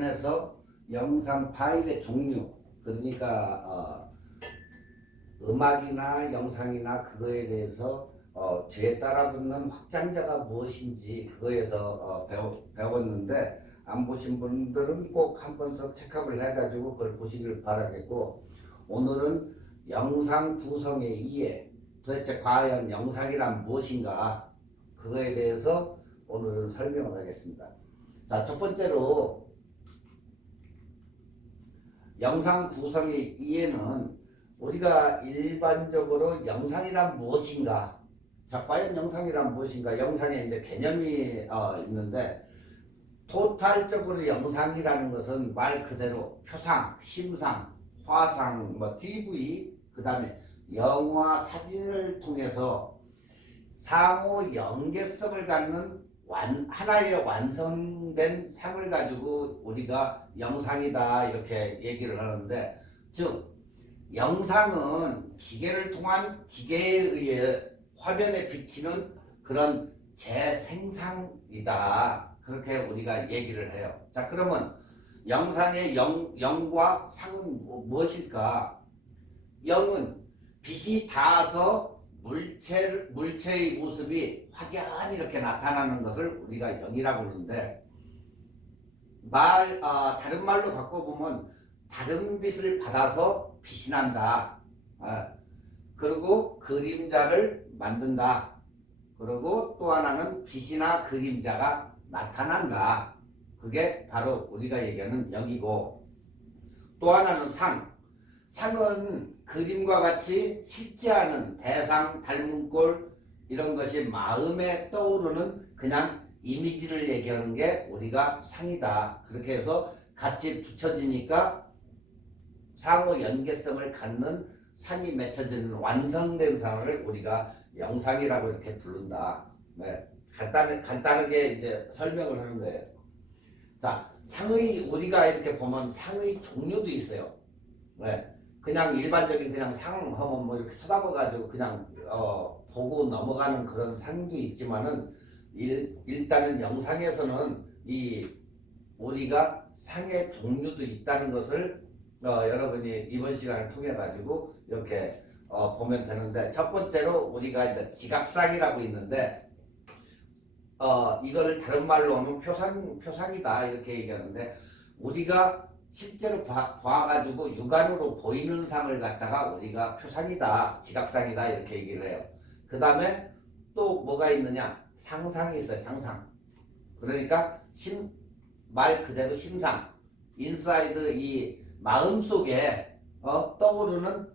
편에서 영상 파일의 종류, 그러니까 음악이나 영상이나 그거에 대해서 뒤에 따라붙는 확장자가 무엇인지 그거에서 배웠는데, 안 보신 분들은 꼭 한 번씩 체크업을 해가지고 그걸 보시길 바라겠고, 오늘은 영상 구성의 이해, 도대체 과연 영상이란 무엇인가, 그거에 대해서 오늘은 설명을 하겠습니다. 자, 첫 번째로 영상 구성의 이해는 우리가 일반적으로 영상이란 무엇인가, 자, 과연 영상이란 무엇인가, 영상에 이제 개념이 있는데, 토탈적으로 영상이라는 것은 말 그대로 표상, 심상, 화상, DV, 그 다음에 영화, 사진을 통해서 상호 연계성을 갖는 하나의 완성된 상을 가지고 우리가 영상이다 이렇게 얘기를 하는데, 즉 영상은 기계를 통한 기계에 의해 화면에 비치는 그런 재생상이다, 그렇게 우리가 얘기를 해요. 자, 그러면 영상의 영과 상은 무엇일까? 영은 빛이 닿아서 물체의 모습이 확연히 이렇게 나타나는 것을 우리가 영이라고 하는데, 다른 말로 바꿔보면 다른 빛을 받아서 빛이 난다. 그리고 그림자를 만든다. 그리고 또 하나는 빛이나 그림자가 나타난다. 그게 바로 우리가 얘기하는 영이고, 또 하나는 상은 그림과 같이 쉽지 않은 대상, 닮은 꼴, 이런 것이 마음에 떠오르는 그냥 이미지를 얘기하는 게 우리가 상이다. 그렇게 해서 같이 붙여지니까 상호 연계성을 갖는 상이 맺혀지는 완성된 상을 우리가 영상이라고 이렇게 부른다. 네. 간단하게 이제 설명을 하는 거예요. 자, 우리가 이렇게 보면 상의 종류도 있어요. 네. 그냥 일반적인 그냥 상 하면 뭐 이렇게 쳐다봐가지고 그냥 보고 넘어가는 그런 상도 있지만은, 일단은 영상에서는 우리가 상의 종류도 있다는 것을 여러분이 이번 시간을 통해 가지고 이렇게 보면 되는데, 첫 번째로 우리가 이제 지각상이라고 있는데, 이거를 다른 말로 하면 표상이다 이렇게 얘기하는데, 우리가 실제로 봐가지고 육안으로 보이는 상을 갖다가 우리가 표상이다, 지각상이다 이렇게 얘기를 해요. 그 다음에 또 뭐가 있느냐, 상상이 있어요. 상상. 그러니까 말 그대로 심상, 인사이드, 이 마음속에 떠오르는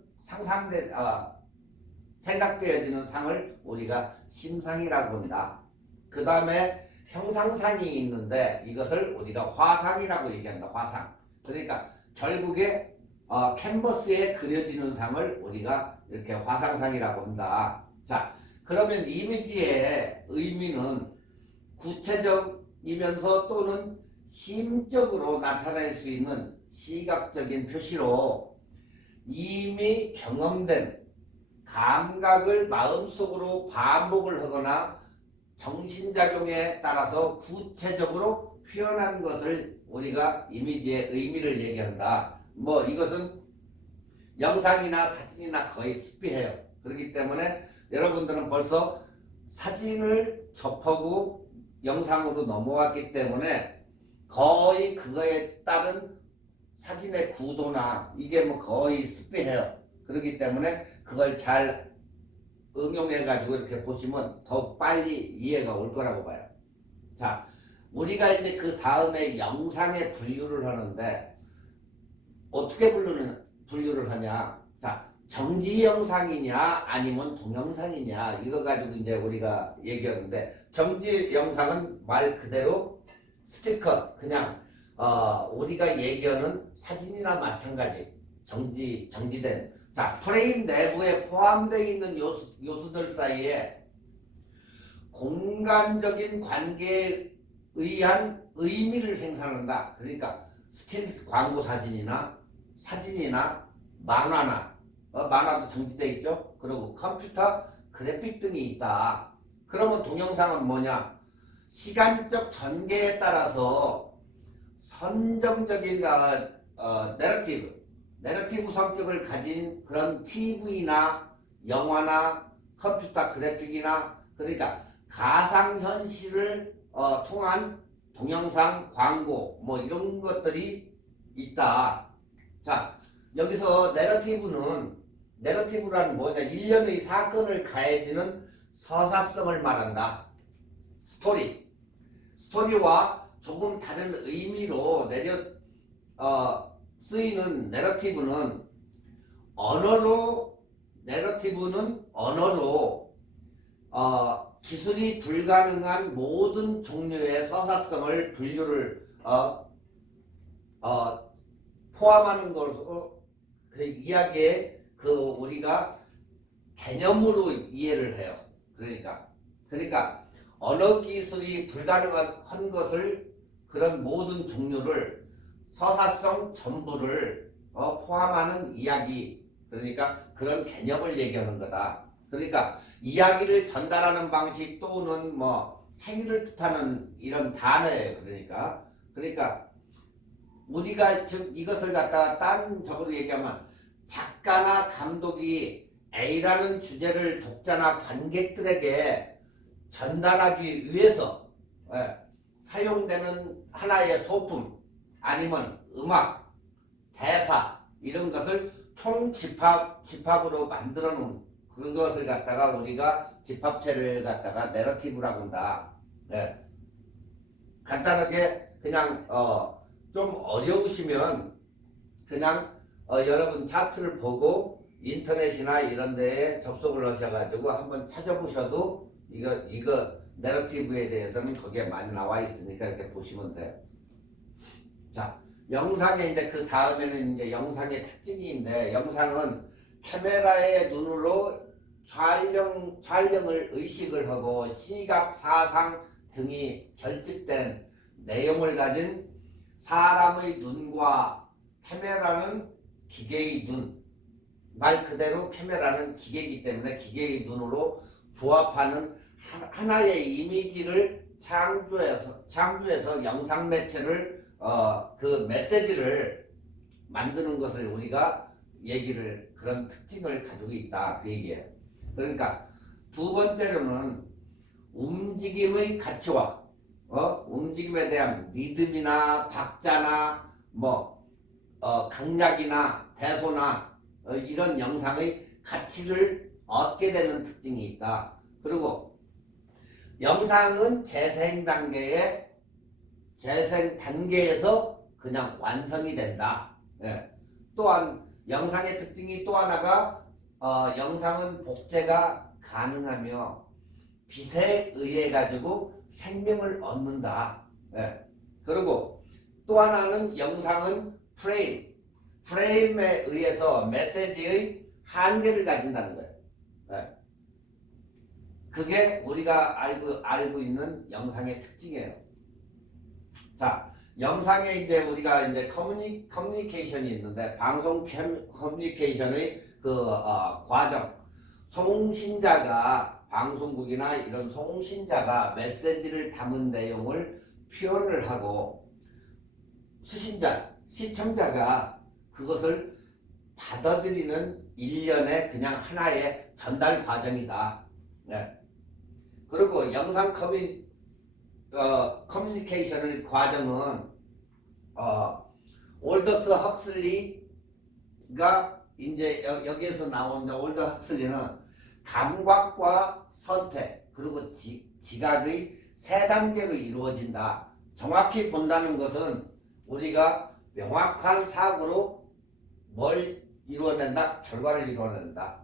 생각되어지는 상을 우리가 심상이라고 한다. 그 다음에 형상상이 있는데, 이것을 우리가 화상이라고 얘기한다. 화상. 그러니까 결국에 캔버스에 그려지는 상을 우리가 이렇게 화상상이라고 한다. 자, 그러면 이미지의 의미는 구체적이면서 또는 심적으로 나타낼 수 있는 시각적인 표시로 이미 경험된 감각을 마음속으로 반복을 하거나 정신작용에 따라서 구체적으로 표현한 것을 우리가 이미지의 의미를 얘기한다. 이것은 영상이나 사진이나 거의 습비해요. 그렇기 때문에 여러분들은 벌써 사진을 접하고 영상으로 넘어왔기 때문에 거의 그거에 따른 사진의 구도나 이게 거의 습비해요. 그렇기 때문에 그걸 잘 응용해가지고 이렇게 보시면 더 빨리 이해가 올 거라고 봐요. 자, 우리가 이제 그 다음에 영상의 분류를 하는데, 어떻게 분류를 하냐. 자, 정지 영상이냐 아니면 동영상이냐, 이거 가지고 이제 우리가 얘기하는데, 정지 영상은 말 그대로 스티커, 그냥 우리가 얘기하는 사진이나 마찬가지 정지된, 자, 프레임 내부에 포함되어 있는 요소들 사이에 공간적인 관계에 의한 의미를 생산한다. 그러니까 스틸 광고 사진이나 만화나 만화도 정지되어 있죠. 그리고 컴퓨터 그래픽 등이 있다. 그러면 동영상은 뭐냐? 시간적 전개에 따라서 선정적인 내러티브 성격을 가진 그런 TV나 영화나 컴퓨터 그래픽이나 그러니까 가상현실을 통한 동영상, 광고 뭐 이런 것들이 있다. 자, 여기서 내러티브란 뭐냐? 일련의 사건을 가해지는 서사성을 말한다. 스토리와 조금 다른 의미로 쓰이는 내러티브는 언어로 기술이 불가능한 모든 종류의 서사성을 분류를 포함하는 것으로 그 이야기에 우리가 개념으로 이해를 해요. 그러니까 언어 기술이 불가능한 것을 그런 모든 종류를 서사성 전부를 포함하는 이야기 그러니까 그런 개념을 얘기하는 거다. 그러니까 이야기를 전달하는 방식 또는 뭐 행위를 뜻하는 이런 단어예요. 그러니까 우리가 지금 이것을 갖다가 딴 적으로 얘기하면 작가나 감독이 A라는 주제를 독자나 관객들에게 전달하기 위해서 사용되는 하나의 소품 아니면 음악, 대사 이런 것을 총집합으로 만들어 놓은 그것을 갖다가 우리가 집합체를 갖다가 내러티브라고 한다. 간단하게 그냥 좀 어려우시면 그냥 여러분 차트를 보고 인터넷이나 이런 데에 접속을 하셔가지고 한번 찾아보셔도 이거 내러티브에 대해서는 거기에 많이 나와 있으니까 이렇게 보시면 돼요. 자, 영상에 이제 그 다음에는 이제 영상의 특징인데 영상은 카메라의 눈으로 촬영을 의식을 하고 시각, 사상 등이 결집된 내용을 가진 사람의 눈과 카메라는 기계의 눈, 말 그대로 카메라는 기계이기 때문에 기계의 눈으로 조합하는 하나의 이미지를 창조해서 영상 매체를 그 메시지를 만드는 것을 우리가 그런 특징을 가지고 있다 그 얘기예요. 그러니까 두 번째로는 움직임의 가치와 움직임에 대한 리듬이나 박자나 강약이나 대소나 이런 영상의 가치를 얻게 되는 특징이 있다. 그리고 영상은 재생 단계에서 그냥 완성이 된다. 또한 영상의 특징이 또 하나가 영상은 복제가 가능하며 빛에 의해 가지고 생명을 얻는다. 그리고 또 하나는 영상은 프레임에 의해서 메시지의 한계를 가진다는 거예요. 그게 우리가 알고 있는 영상의 특징이에요. 자, 영상에 이제 우리가 이제 커뮤니케이션이 있는데 방송 커뮤니케이션의 과정, 송신자가 방송국이나 이런 송신자가 메시지를 담은 내용을 표현을 하고 시청자가 그것을 받아들이는 일련의 그냥 하나의 전달 과정이다. 그리고 영상 커뮤니케이션의 과정은 올더스 헉슬리가 이제 여기에서 나온 올더 헉슬리는 감각과 선택 그리고 지각의 세 단계로 이루어진다. 정확히 본다는 것은 우리가 명확한 사고로 뭘 이루어낸다? 결과를 이루어낸다.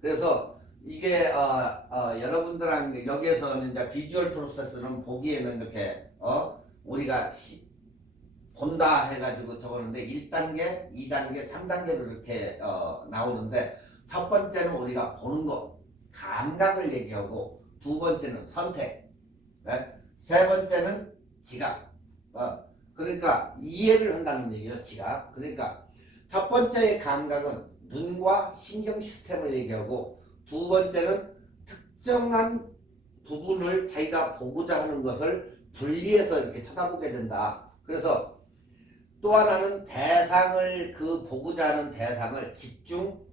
그래서 이게 여러분들한 여기에서는 이제 비주얼 프로세스는 보기에는 이렇게 우리가 본다 해가지고 적었는데 1단계, 2단계, 3단계로 이렇게 나오는데 첫 번째는 우리가 보는 것, 감각을 얘기하고 두 번째는 선택, 세 번째는 지각. 그러니까 이해를 한다는 얘기예요. 지각. 그러니까 첫 번째의 감각은 눈과 신경 시스템을 얘기하고 두 번째는 특정한 부분을 자기가 보고자 하는 것을 분리해서 이렇게 쳐다보게 된다. 그래서 또 하나는 대상을 그 보고자 하는 대상을 집중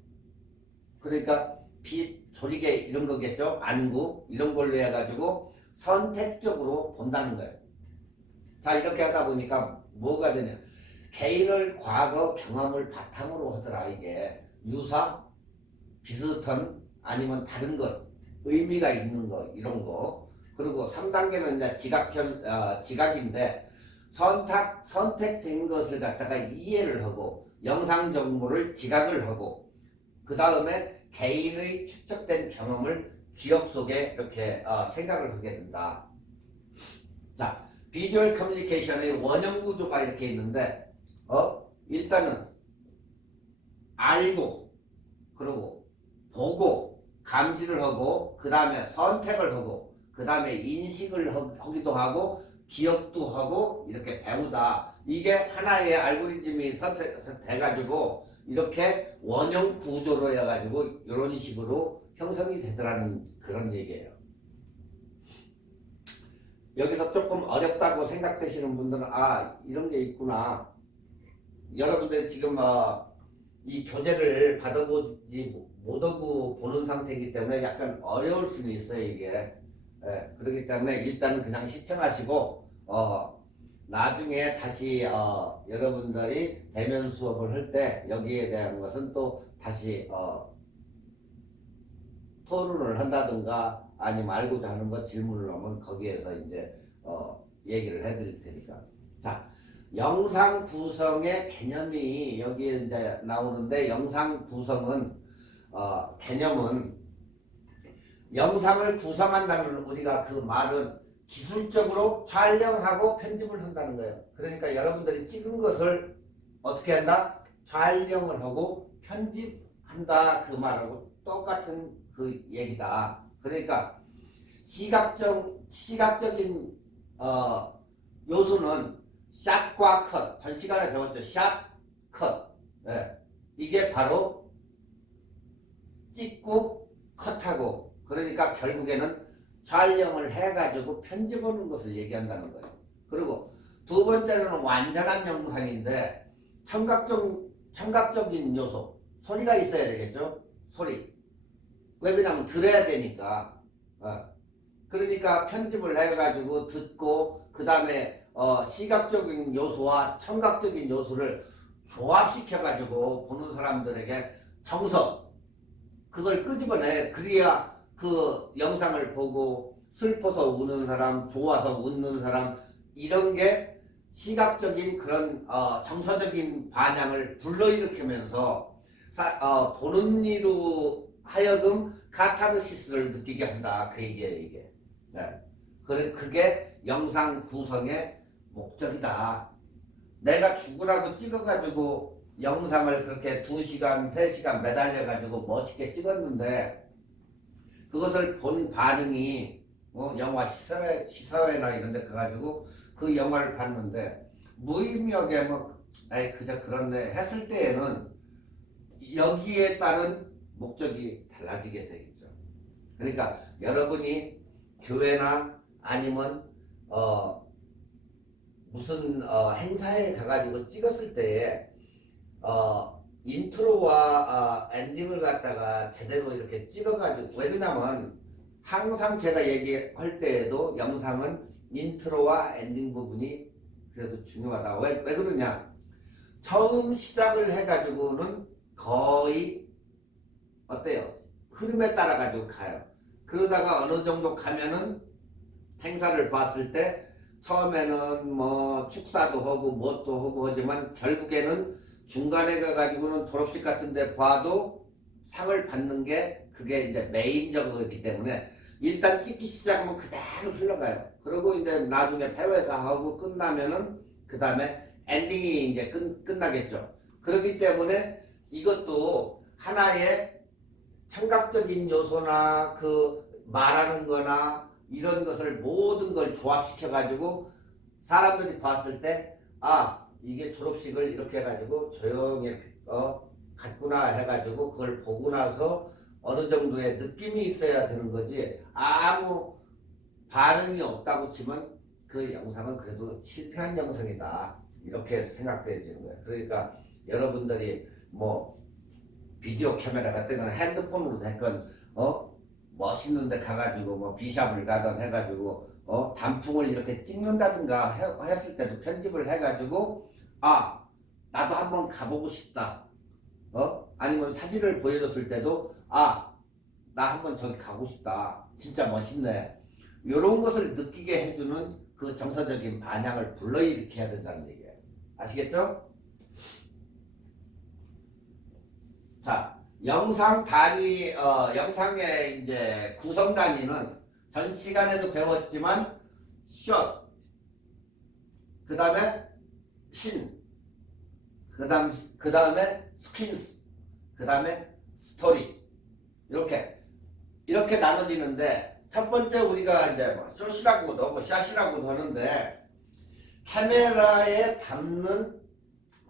그러니까 빛, 조리개 이런 거겠죠. 안구 이런 걸로 해가지고 선택적으로 본다는 거예요. 자 이렇게 하다 보니까 뭐가 되냐 개인의 과거 경험을 바탕으로 하더라. 이게 유사 비슷한 아니면 다른 것 의미가 있는 거 이런 거 그리고 3단계는 이제 지각인데 선택된 것을 갖다가 이해를 하고 영상 정보를 지각을 하고 그 다음에 개인의 축적된 경험을 기억 속에 이렇게 생각을 하게 된다. 자, 비주얼 커뮤니케이션의 원형 구조가 이렇게 있는데 일단은 알고 그리고 보고 감지를 하고 그 다음에 선택을 하고 그 다음에 인식을 하기도 하고 기억도 하고 이렇게 배우다. 이게 하나의 알고리즘이 선택돼가지고 이렇게 원형 구조로 해가지고 이런 식으로 형성이 되더라는 그런 얘기예요. 여기서 조금 어렵다고 생각되시는 분들은 이런 게 있구나. 여러분들 지금 이 교재를 받아보지 못하고 보는 상태이기 때문에 약간 어려울 수는 있어요 이게. 그렇기 때문에 일단은 그냥 시청하시고 나중에 다시 여러분들이 대면 수업을 할 때 여기에 대한 것은 또 다시 토론을 한다든가 아니면 알고자 하는 거 질문을 하면 거기에서 이제 얘기를 해드릴 테니까. 자, 영상 구성의 개념이 여기에 이제 나오는데 영상 구성은 개념은 영상을 구성한다는 우리가 그 말은 기술적으로 촬영하고 편집을 한다는 거예요. 그러니까 여러분들이 찍은 것을 어떻게 한다? 촬영을 하고 편집한다 그 말하고 똑같은 그 얘기다. 그러니까 시각적인 요소는 샷과 컷. 전 시간에 배웠죠. 샷, 컷. 이게 바로 찍고 컷하고 그러니까 결국에는 촬영을 해가지고 편집하는 것을 얘기한다는 거예요. 그리고 두 번째는 완전한 영상인데 청각적인 요소 소리가 있어야 되겠죠. 소리. 왜 그러냐면 들어야 되니까. 그러니까 편집을 해가지고 듣고 그 다음에 시각적인 요소와 청각적인 요소를 조합시켜가지고 보는 사람들에게 정서 그걸 끄집어내. 그래야 그 영상을 보고 슬퍼서 우는 사람, 좋아서 웃는 사람 이런 게 시각적인 그런 정서적인 반향을 불러일으키면서 보는 이로 하여금 카타르시스를 느끼게 한다. 그 얘기예요 이게. 그게 영상 구성의 목적이다. 내가 죽으라고 찍어가지고 영상을 그렇게 2시간, 3시간 매달려가지고 멋있게 찍었는데 그것을 본 반응이 영화 시사회나 이런 데 가가지고 그 영화를 봤는데 무의미하게 그저 그런데 했을 때에는 여기에 따른 목적이 달라지게 되겠죠. 그러니까 여러분이 교회나 아니면 무슨 행사에 가가지고 찍었을 때에 인트로와 엔딩을 갖다가 제대로 이렇게 찍어가지고 왜 그러냐면 항상 제가 얘기할 때에도 영상은 인트로와 엔딩 부분이 그래도 중요하다. 왜 그러냐? 처음 시작을 해가지고는 거의 어때요? 흐름에 따라 가지고 가요. 그러다가 어느 정도 가면은 행사를 봤을 때 처음에는 뭐 축사도 하고 뭣도 하고 하지만 결국에는 중간에 가가지고는 졸업식 같은 데 봐도 상을 받는 게 그게 이제 메인적이기 때문에 일단 찍기 시작하면 그대로 흘러가요. 그리고 이제 나중에 폐회사하고 끝나면은 그 다음에 엔딩이 이제 끝나겠죠. 그렇기 때문에 이것도 하나의 청각적인 요소나 그 말하는 거나 이런 것을 모든 걸 조합시켜 가지고 사람들이 봤을 때 이게 졸업식을 이렇게 해가지고 조용히 갔구나 해가지고 그걸 보고 나서 어느 정도의 느낌이 있어야 되는 거지 아무 반응이 없다고 치면 그 영상은 그래도 실패한 영상이다. 이렇게 생각되어지는 거예요. 그러니까 여러분들이 뭐 비디오 카메라가 뜨거나 핸드폰으로 됐건 멋있는 데 가가지고 뭐 비샵을 가든 해가지고 단풍을 이렇게 찍는다든가 했을 때도 편집을 해가지고 아 나도 한번 가보고 싶다. 아니면 사진을 보여줬을 때도 아 나 한번 저기 가고 싶다. 진짜 멋있네. 이런 것을 느끼게 해주는 그 정서적인 반향을 불러일으켜야 된다는 얘기예요. 아시겠죠? 자, 영상 단위, 영상의 이제 구성 단위는 전 시간에도 배웠지만 숏, 그 다음에 신, 그 다음에 스퀸스, 그 다음에 스토리. 이렇게 나눠지는데, 첫 번째 우리가 이제 뭐 숏이라고도 하고 샷이라고도 하는데, 카메라에 담는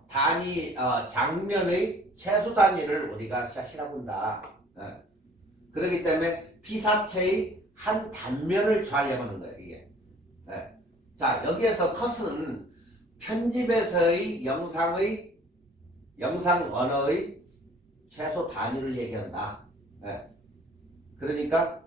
단위, 장면의 최소 단위를 우리가 샷이라고 한다. 그렇기 때문에 피사체의 한 단면을 촬영하는 거예요, 이게. 자, 여기에서 컷은 편집에서의 영상 언어의 최소 단위를 얘기한다. 그러니까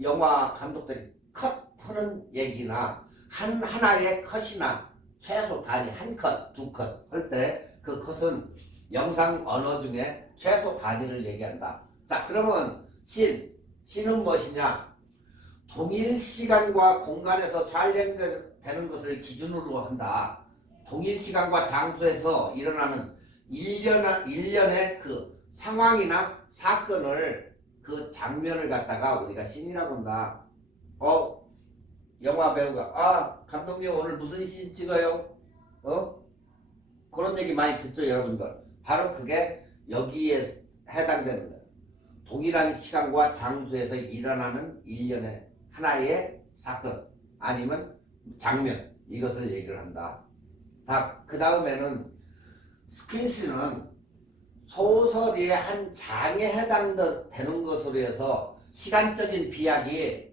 영화 감독들이 컷하는 얘기나 하나의 컷이나 최소 단위 한 컷, 두 컷 할 때 그 컷은 영상 언어 중에 최소 단위를 얘기한다. 자, 그러면 신은 무엇이냐? 동일 시간과 공간에서 촬영되는 것을 기준으로 한다. 동일 시간과 장소에서 일어나는 일련의 그 상황이나 사건을 그 장면을 갖다가 우리가 신이라고 한다. 영화 배우가 감독님 오늘 무슨 씬 찍어요? 그런 얘기 많이 듣죠, 여러분들. 바로 그게 여기에 해당되는 거예요. 동일한 시간과 장소에서 일어나는 일련의 하나의 사건 아니면 장면, 이것을 얘기를 한다. 그 다음에는 스킨시는 소설의 한 장에 해당되는 것으로 해서 시간적인 비약이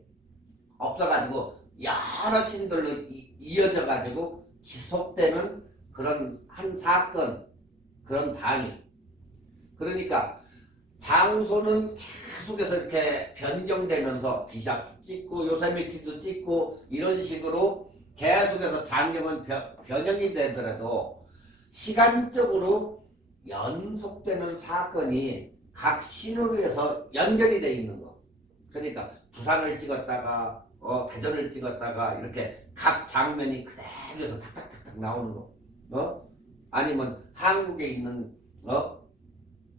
없어가지고 여러 신들로 이어져가지고 지속되는 그런 한 사건, 그런 단위. 그러니까 장소는 계속해서 이렇게 변경되면서 비샵도 찍고 요세미티도 찍고 이런 식으로 계속해서 장면은 변형이 되더라도 시간적으로 연속되는 사건이 각 신으로 해서 연결이 돼 있는 거. 그러니까 부산을 찍었다가 대전을 찍었다가 이렇게 각 장면이 그대로서 탁탁탁탁 나오는 거. 아니면 한국에 있는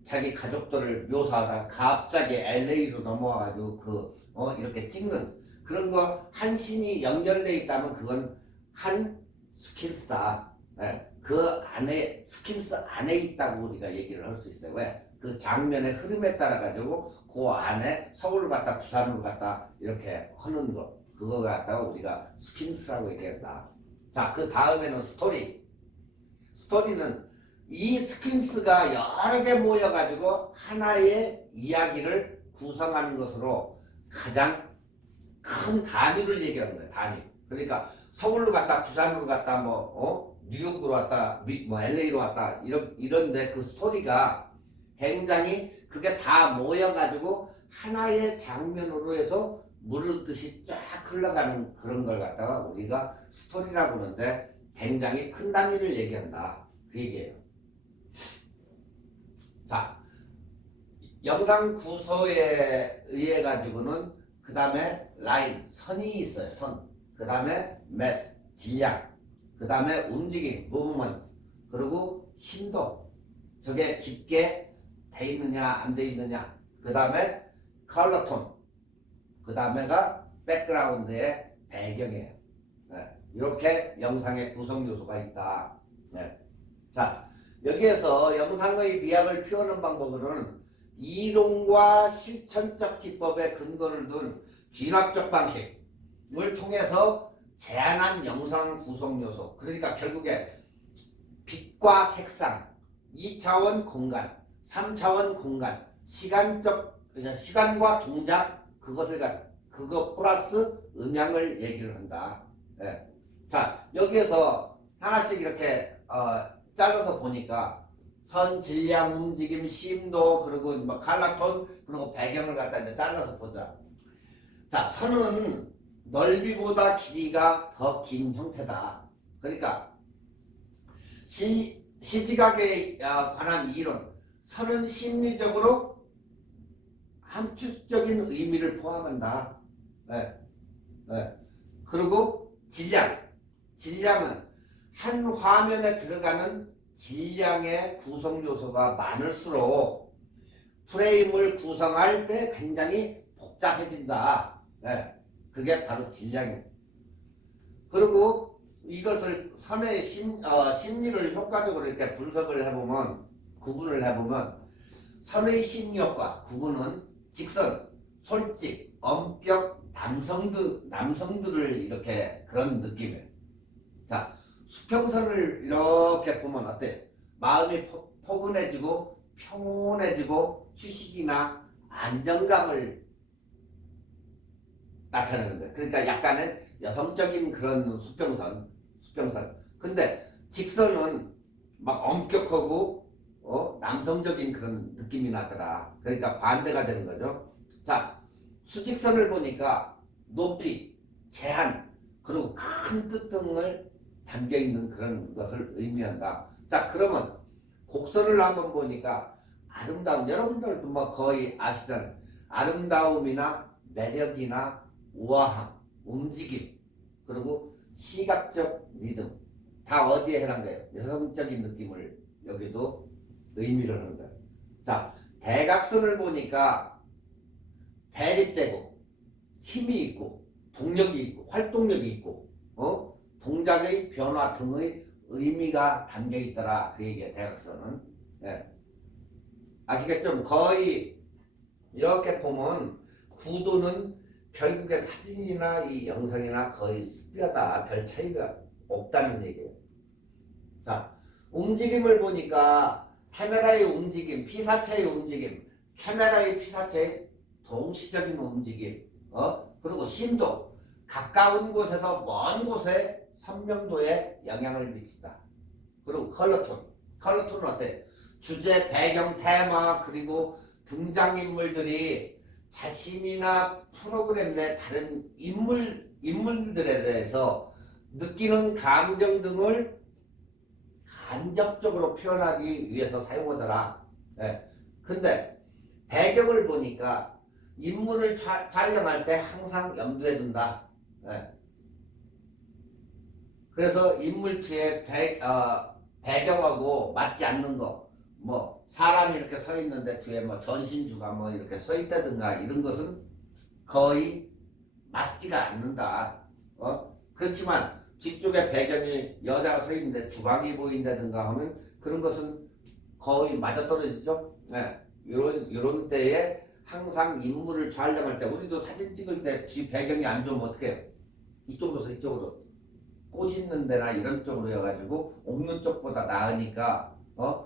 자기 가족들을 묘사하다가 갑자기 LA로 넘어와가지고 이렇게 찍는 그런 거 한 신이 연결돼 있다면 그건 한 스킨스다. 그 안에 스킨스 안에 있다고 우리가 얘기를 할 수 있어요. 왜? 그 장면의 흐름에 따라 가지고 그 안에 서울을 갔다 부산으로 갔다 이렇게 하는 거 그거 갖다가 우리가 스킨스라고 얘기한다. 자, 그 다음에는 스토리. 스토리는 이 스킨스가 여러 개 모여가지고 하나의 이야기를 구성하는 것으로 가장 큰 단위를 얘기하는 거예요. 단위. 그러니까 서울로 갔다 부산으로 갔다 뉴욕으로 왔다 LA로 왔다 이런데 그 스토리가 굉장히 그게 다 모여가지고 하나의 장면으로 해서 물을 듯이 쫙 흘러가는 그런 걸 갖다가 우리가 스토리라고 하는데 굉장히 큰 단위를 얘기한다. 그 얘기예요. 자, 영상 구조에 의해 가지고는 그 다음에 라인, 선이 있어요. 선. 그 다음에 매스, 질량. 그 다음에 움직임, 무브먼트. 그리고 심도. 저게 깊게 돼 있느냐 안 돼 있느냐. 그 다음에 컬러톤. 그 다음에가 백그라운드의 배경이에요. 이렇게 영상의 구성 요소가 있다. 자, 여기에서 영상의 미학을 표현하는 방법으로는 이론과 실천적 기법에 근거를 둔 귀납적 방식을 통해서 제한한 영상 구성 요소. 그러니까 결국에 빛과 색상, 2차원 공간, 3차원 공간, 시간과 동작, 그거 플러스 음향을 얘기를 한다. 자, 여기에서 하나씩 이렇게 잘라서 보니까 선, 질량, 움직임, 심도, 그리고 뭐 칼라톤, 그리고 배경을 갖다 이제 잘라서 보자. 자, 선은 넓이보다 길이가 더 긴 형태다. 그러니까 시지각에 관한 이론, 선은 심리적으로 함축적인 의미를 포함한다. 네. 네. 그리고 질량은 한 화면에 들어가는 질량의 구성 요소가 많을수록 프레임을 구성할 때 굉장히 복잡해진다. 네. 그게 바로 질량입니다. 그리고 이것을 선의 심리를 효과적으로 이렇게 분석을 해보면, 구분을 해보면, 선의 심리효과 구분은 직선, 솔직, 엄격, 남성들을 이렇게 그런 느낌이에요. 자, 수평선을 이렇게 보면 어때요? 마음이 포근해지고 평온해지고 휴식이나 안정감을 나타내는 거예요. 그러니까 약간은 여성적인 그런 수평선. 근데 직선은 막 엄격하고 남성적인 그런 느낌이 나더라. 그러니까 반대가 되는 거죠. 자, 수직선을 보니까 높이, 제한, 그리고 큰 뜻 등을 담겨 있는 그런 것을 의미한다. 자, 그러면 곡선을 한번 보니까 아름다움, 여러분들도 뭐 거의 아시잖아요. 아름다움이나 매력이나 우아함, 움직임, 그리고 시각적 리듬, 다 어디에 해당돼요? 여성적인 느낌을 여기도 의미를 하는 거예요. 자, 대각선을 보니까 대립되고 힘이 있고 동력이 있고 활동력이 있고 동작의 변화 등의 의미가 담겨 있더라. 그 얘기야, 대각선은. 예. 아시겠죠? 거의 이렇게 보면 구도는 결국에 사진이나 이 영상이나 거의 습비하다. 별 차이가 없다는 얘기예요. 자, 움직임을 보니까 카메라의 움직임, 피사체의 움직임, 카메라의 피사체의 동시적인 움직임, 그리고 심도, 가까운 곳에서 먼 곳에 선명도에 영향을 미친다. 그리고 컬러톤은 어때? 주제, 배경, 테마, 그리고 등장인물들이 자신이나 프로그램 내 다른 인물들에 대해서 느끼는 감정 등을 간접적으로 표현하기 위해서 사용하더라. 예. 근데 배경을 보니까 인물을 촬영할 때 항상 염두에 둔다. 예. 그래서 인물체의 배경하고 맞지 않는 거, 뭐 사람이 이렇게 서 있는데 뒤에 뭐 전신주가 뭐 이렇게 서 있다든가 이런 것은 거의 맞지가 않는다. 그렇지만 뒤쪽에 배경이 여자가 서 있는데 주방이 보인다든가 하면 그런 것은 거의 맞아떨어지죠. 네. 이런 때에 항상 인물을 촬영할 때 우리도 사진 찍을 때 뒤 배경이 안 좋으면 어떻게 해요? 이쪽으로 꽃 있는 데나 이런 쪽으로 해가지고 없는 쪽보다 나으니까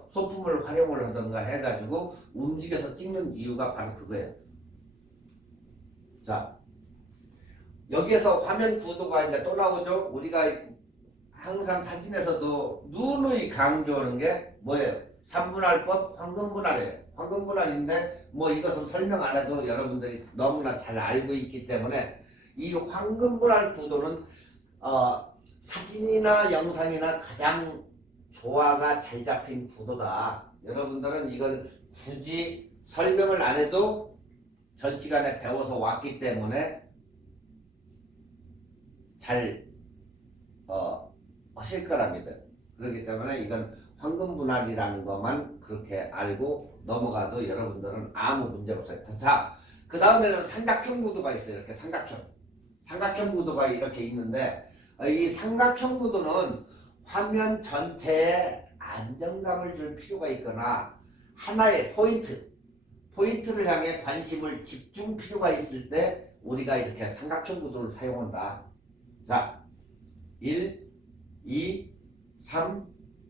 소품을 활용을 하던가 해가지고 움직여서 찍는 이유가 바로 그거예요. 자, 여기에서 화면 구도가 이제 또 나오죠. 우리가 항상 사진에서도 누누이 강조하는 게 뭐예요? 3분할법 황금분할이에요. 황금분할인데 뭐 이것은 설명 안 해도 여러분들이 너무나 잘 알고 있기 때문에 이 황금분할 구도는 사진이나 영상이나 가장 조화가 잘 잡힌 구도다. 여러분들은 이걸 굳이 설명을 안 해도 전 시간에 배워서 왔기 때문에 잘 하실 거랍니다. 그렇기 때문에 이건 황금분할이라는 것만 그렇게 알고 넘어가도 여러분들은 아무 문제가 없어요. 자, 그 다음에는 삼각형 구도가 있어요. 이렇게 삼각형 구도가 이렇게 있는데 이 삼각형 구도는 화면 전체에 안정감을 줄 필요가 있거나 하나의 포인트를 향해 관심을 집중 필요가 있을 때 우리가 이렇게 삼각형 구도를 사용한다. 자, 1, 2, 3,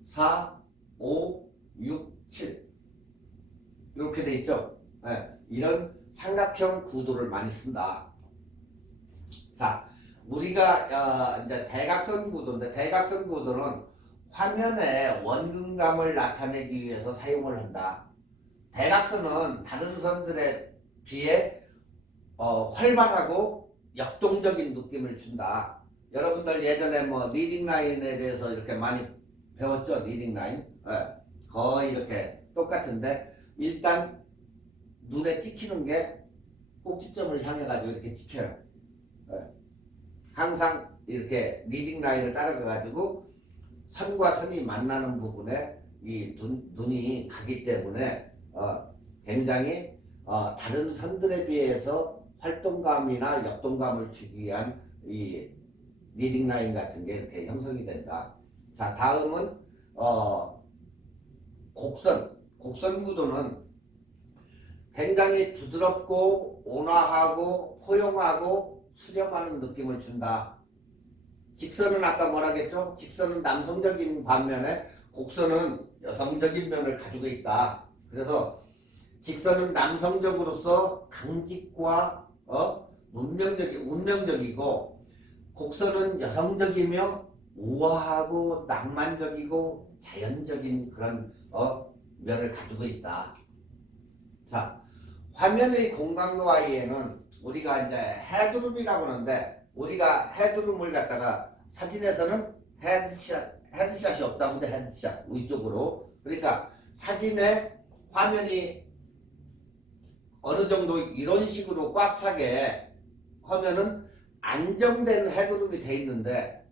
4, 5, 6, 7 이렇게 돼 있죠. 네, 이런 삼각형 구도를 많이 쓴다. 자, 우리가 이제 대각선 구도인데 대각선 구도는 화면에 원근감을 나타내기 위해서 사용을 한다. 대각선은 다른 선들에 비해 활발하고 역동적인 느낌을 준다. 여러분들 예전에 뭐 리딩 라인에 대해서 이렇게 많이 배웠죠? 리딩 라인. 거의 이렇게 똑같은데 일단 눈에 찍히는 게 꼭지점을 향해 가지고 이렇게 찍혀요. 항상 이렇게 리딩 라인을 따라가 가지고 선과 선이 만나는 부분에 이 눈이 가기 때문에 굉장히 다른 선들에 비해서 활동감이나 역동감을 주기 위한 이 리딩 라인 같은 게 이렇게 형성이 된다. 자, 다음은 곡선 구도는 굉장히 부드럽고 온화하고 포용하고 수렴하는 느낌을 준다. 직선은 아까 뭐라겠죠? 직선은 남성적인 반면에 곡선은 여성적인 면을 가지고 있다. 그래서 직선은 남성적으로서 강직과 운명적이고 곡선은 여성적이며 우아하고 낭만적이고 자연적인 그런 면을 가지고 있다. 자, 화면의 공간과 이에는 우리가 이제 헤드룸이라고 하는데 우리가 헤드룸을 갖다가 사진에서는 헤드샷이 없다고 이제 헤드샷 위쪽으로. 그러니까 사진에 화면이 어느 정도 이런 식으로 꽉 차게 하면은 안정된 헤드룸이 돼 있는데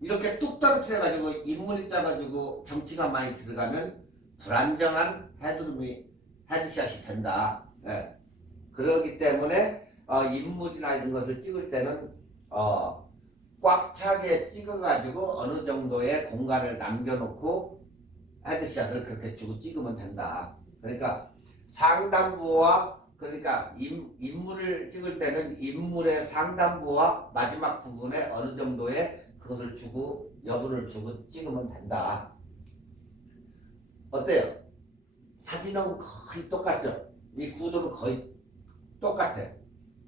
이렇게 뚝 떨어뜨려 가지고 인물이 짜가지고 경치가 많이 들어가면 불안정한 헤드샷이 된다. 그러기 때문에 인물이나 이런 것을 찍을 때는 꽉 차게 찍어가지고 어느 정도의 공간을 남겨놓고 헤드샷을 그렇게 주고 찍으면 된다. 그러니까 상단부와 그러니까 인물을 찍을 때는 인물의 상단부와 마지막 부분에 어느 정도의 그것을 주고 여분을 주고 찍으면 된다. 어때요? 사진은 거의 똑같죠? 이 구도는 거의 똑같아.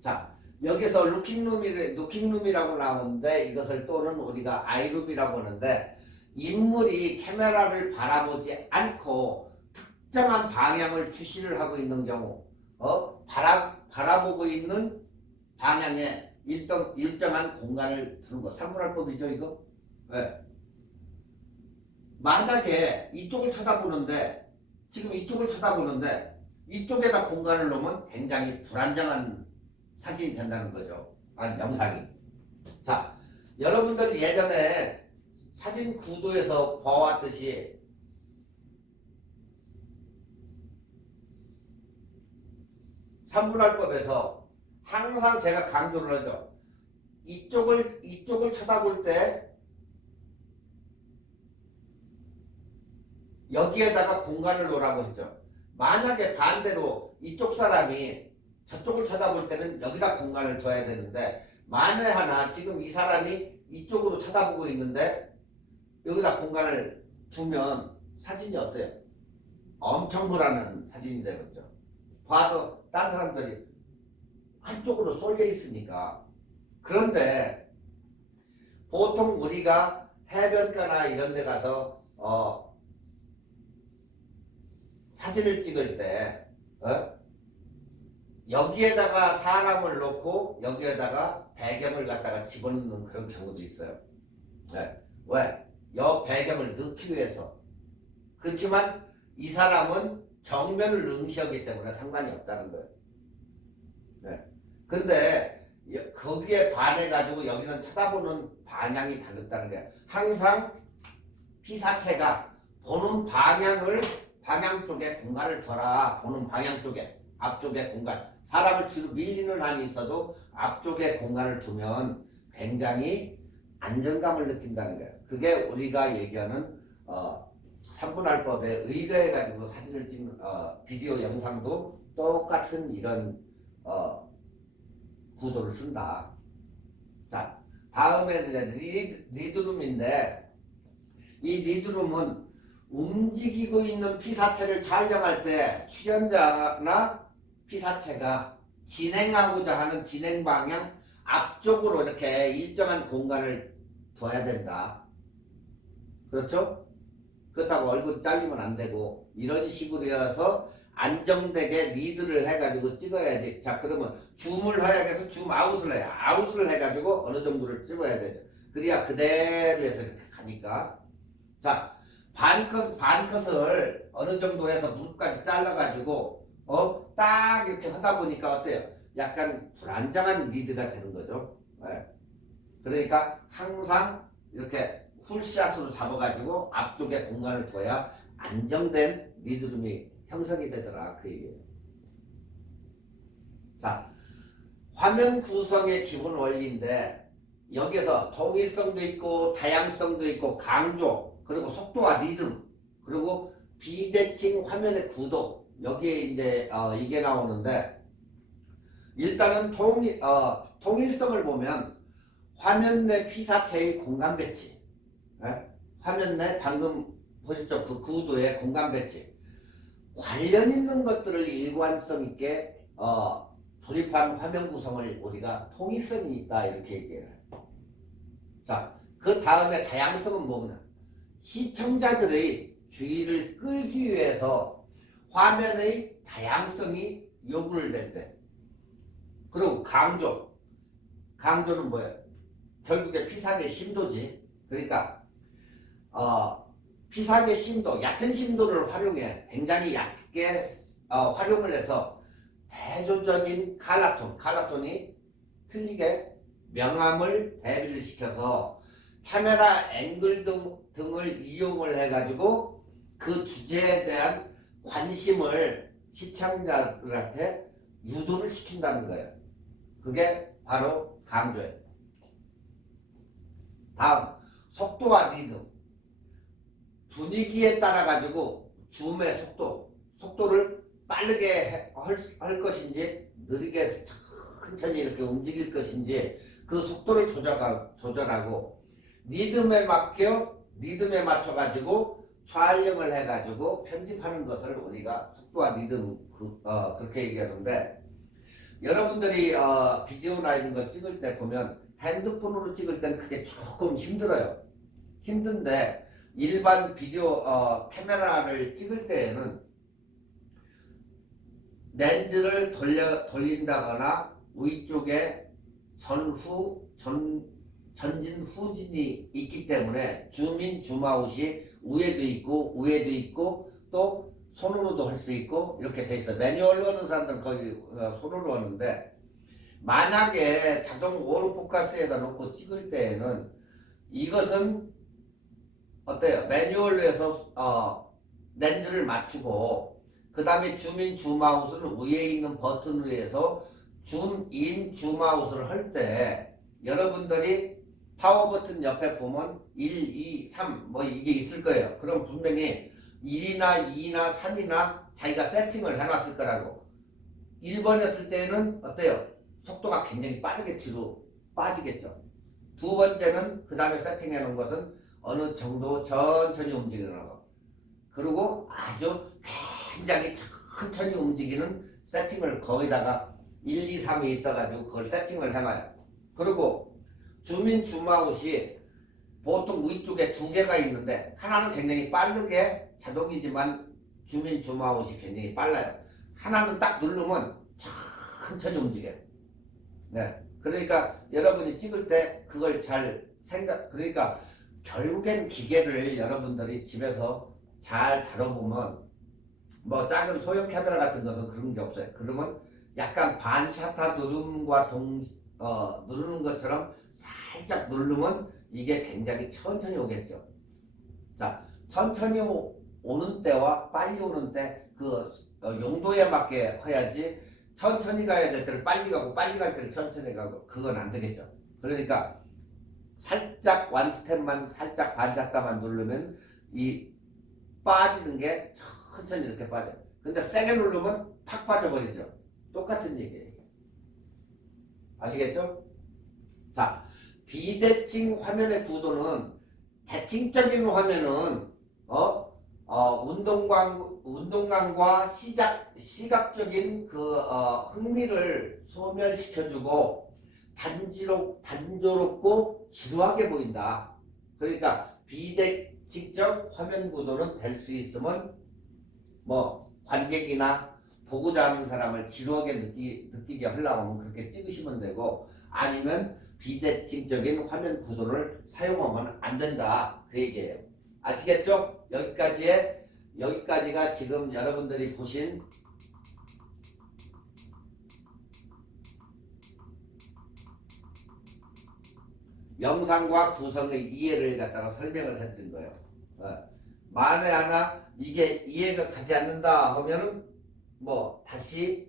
자, 여기서 루킹룸이라고 나오는데 이것을 또는 우리가 아이룸이라고 하는데 인물이 카메라를 바라보지 않고 특정한 방향을 주시를 하고 있는 경우 바라보고 있는 방향에 일정한 공간을 두는 거. 삼분할법이죠 이거? 네. 만약에 이쪽을 쳐다보는데 지금 이쪽을 쳐다보는데 이쪽에다 공간을 놓으면 굉장히 불안정한 사진이 된다는 거죠. 아니 영상이. 자, 여러분들 예전에 사진 구도에서 봐왔듯이 삼분할법에서 항상 제가 강조를 하죠. 이쪽을 쳐다볼 때 여기에다가 공간을 놓으라고 했죠. 만약에 반대로 이쪽 사람이 저쪽을 쳐다볼 때는 여기다 공간을 둬야 되는데 만에 하나 지금 이 사람이 이쪽으로 쳐다보고 있는데 여기다 공간을 두면 사진이 어때요? 엄청 불안한 사진이 되겠죠. 봐도 다른 사람들이 한쪽으로 쏠려 있으니까. 그런데 보통 우리가 해변가나 이런 데 가서 사진을 찍을 때 여기에다가 사람을 놓고 여기에다가 배경을 갖다가 집어넣는 그런 경우도 있어요. 왜? 여 배경을 넣기 위해서. 그렇지만 이 사람은 정면을 응시하기 때문에 상관이 없다는 거예요. 근데 거기에 반해가지고 여기는 쳐다보는 방향이 다르다는 거예요. 항상 피사체가 보는 방향 쪽에 공간을 둬라. 보는 방향 쪽에, 앞쪽에 공간. 사람을 뒤로 밀리는 한이 있어도 앞쪽에 공간을 두면 굉장히 안정감을 느낀다는 거예요. 그게 우리가 얘기하는 3분할법에 의뢰해가지고 사진을 찍는 비디오 영상도 똑같은 이런 구도를 쓴다. 자, 다음에는 리드룸인데 이 리드룸은 움직이고 있는 피사체를 촬영할 때 출연자나 피사체가 진행하고자 하는 진행 방향 앞쪽으로 이렇게 일정한 공간을 둬야 된다. 그렇죠? 그렇다고 얼굴이 잘리면 안 되고 이런 식으로 해서 안정되게 리드를 해가지고 찍어야지. 자, 그러면 줌을 하약해서 줌 아웃을 해요. 아웃을 해가지고 어느 정도를 찍어야 되죠. 그래야 그대로 해서 이렇게 가니까. 자, 반컷을 어느 정도 해서 무릎까지 잘라가지고 딱 이렇게 하다 보니까 어때요? 약간 불안정한 리드가 되는 거죠. 네. 그러니까 항상 이렇게 풀샷으로 잡아가지고 앞쪽에 공간을 둬야 안정된 리드룸이 형성이 되더라. 그 얘기예요. 자, 화면 구성의 기본 원리인데 여기서 통일성도 있고 다양성도 있고 강조, 그리고 속도와 리듬, 그리고 비대칭 화면의 구도, 여기에 이제 이게 나오는데 일단은 통일성을 보면 화면 내 피사체의 공간 배치, 화면 내 방금 보셨죠? 그 구도의 공간 배치, 관련 있는 것들을 일관성 있게 조립한 화면 구성을 우리가 통일성이 있다 이렇게 얘기해요. 자, 그 다음에 다양성은 뭐냐? 시청자들의 주의를 끌기 위해서 화면의 다양성이 요구를 될 때. 그리고 강조는 뭐예요? 결국에 피사의 심도지. 그러니까 피사의 심도, 얕은 심도를 활용해 굉장히 얕게 활용을 해서 대조적인 칼라톤이 틀리게 명암을 대비를 시켜서 카메라 앵글 등을 이용을 해가지고 그 주제에 대한 관심을 시청자들한테 유도를 시킨다는 거예요. 그게 바로 강조예요. 다음, 속도와 리듬. 분위기에 따라 가지고 줌의 속도를 빠르게 할 것인지 느리게 천천히 이렇게 움직일 것인지 그 속도를 조절하고 리듬에 맞춰 가지고 촬영을 해 가지고 편집하는 것을 우리가 속도와 리듬 그렇게 얘기하는데, 여러분들이 비디오나 이런 거 찍을 때 보면 핸드폰으로 찍을 때는 그게 조금 힘들어요. 힘든데 일반 비디오 카메라를 찍을 때에는 렌즈를 돌린다거나 위쪽에 전진 후진이 있기 때문에 줌인 줌아웃이 위에도 있고 또 손으로도 할 수 있고 이렇게 돼 있어요. 매뉴얼로 하는 사람들은 거의 손으로 하는데, 만약에 자동 오토포커스에다 놓고 찍을 때에는 이것은 어때요? 매뉴얼로 해서 렌즈를 맞추고 그 다음에 줌인 줌아웃은 위에 있는 버튼으로 해서 줌인 줌아웃을 할 때 여러분들이 파워 버튼 옆에 보면 1, 2, 3 뭐 이게 있을 거예요. 그럼 분명히 1이나 2나 3이나 자기가 세팅을 해놨을 거라고. 1번 했을 때는 어때요? 속도가 굉장히 빠르게 뒤로 빠지겠죠. 두 번째는 그 다음에 세팅해 놓은 것은 어느 정도 천천히 움직이는 거. 그리고 아주 굉장히 천천히 움직이는 세팅을 거기다가 1, 2, 3이 있어가지고 그걸 세팅을 해놔요. 그리고 줌인 줌아웃이 보통 위쪽에 두 개가 있는데 하나는 굉장히 빠르게 자동이지만 줌인 줌아웃이 굉장히 빨라요. 하나는 딱 누르면 천천히 움직여요. 네. 그러니까 여러분이 찍을 때 그걸 그러니까 결국엔 기계를 여러분들이 집에서 잘 다뤄보면 뭐 작은 소형 카메라 같은 것은 그런 게 없어요. 그러면 약간 반샤타 누름과 누르는 것처럼 살짝 누르면 이게 굉장히 천천히 오겠죠. 자, 천천히 오는 때와 빨리 오는 때 그 용도에 맞게 해야지, 천천히 가야 될 때를 빨리 가고 빨리 갈 때를 천천히 가고 그건 안 되겠죠. 그러니까 살짝 원 스텝만 살짝 반샷다만 누르면 이 빠지는 게 천천히 이렇게 빠져요. 근데 세게 누르면 팍 빠져버리죠. 똑같은 얘기예요. 아시겠죠? 자, 비대칭 화면의 구도는, 대칭적인 화면은 운동감과 시각적인 그 흥미를 소멸시켜주고, 단조롭고 지루하게 보인다. 그러니까 비대칭적 화면 구도는 될 수 있으면 뭐 관객이나 보고자 하는 사람을 지루하게 느끼게 하려면 그렇게 찍으시면 되고, 아니면 비대칭적인 화면 구도를 사용하면 안 된다, 그 얘기예요. 아시겠죠? 여기까지가 지금 여러분들이 보신 영상과 구성의 이해를 갖다가 설명을 해드린 거예요. 만에 하나 이게 이해가 가지 않는다 하면은 뭐 다시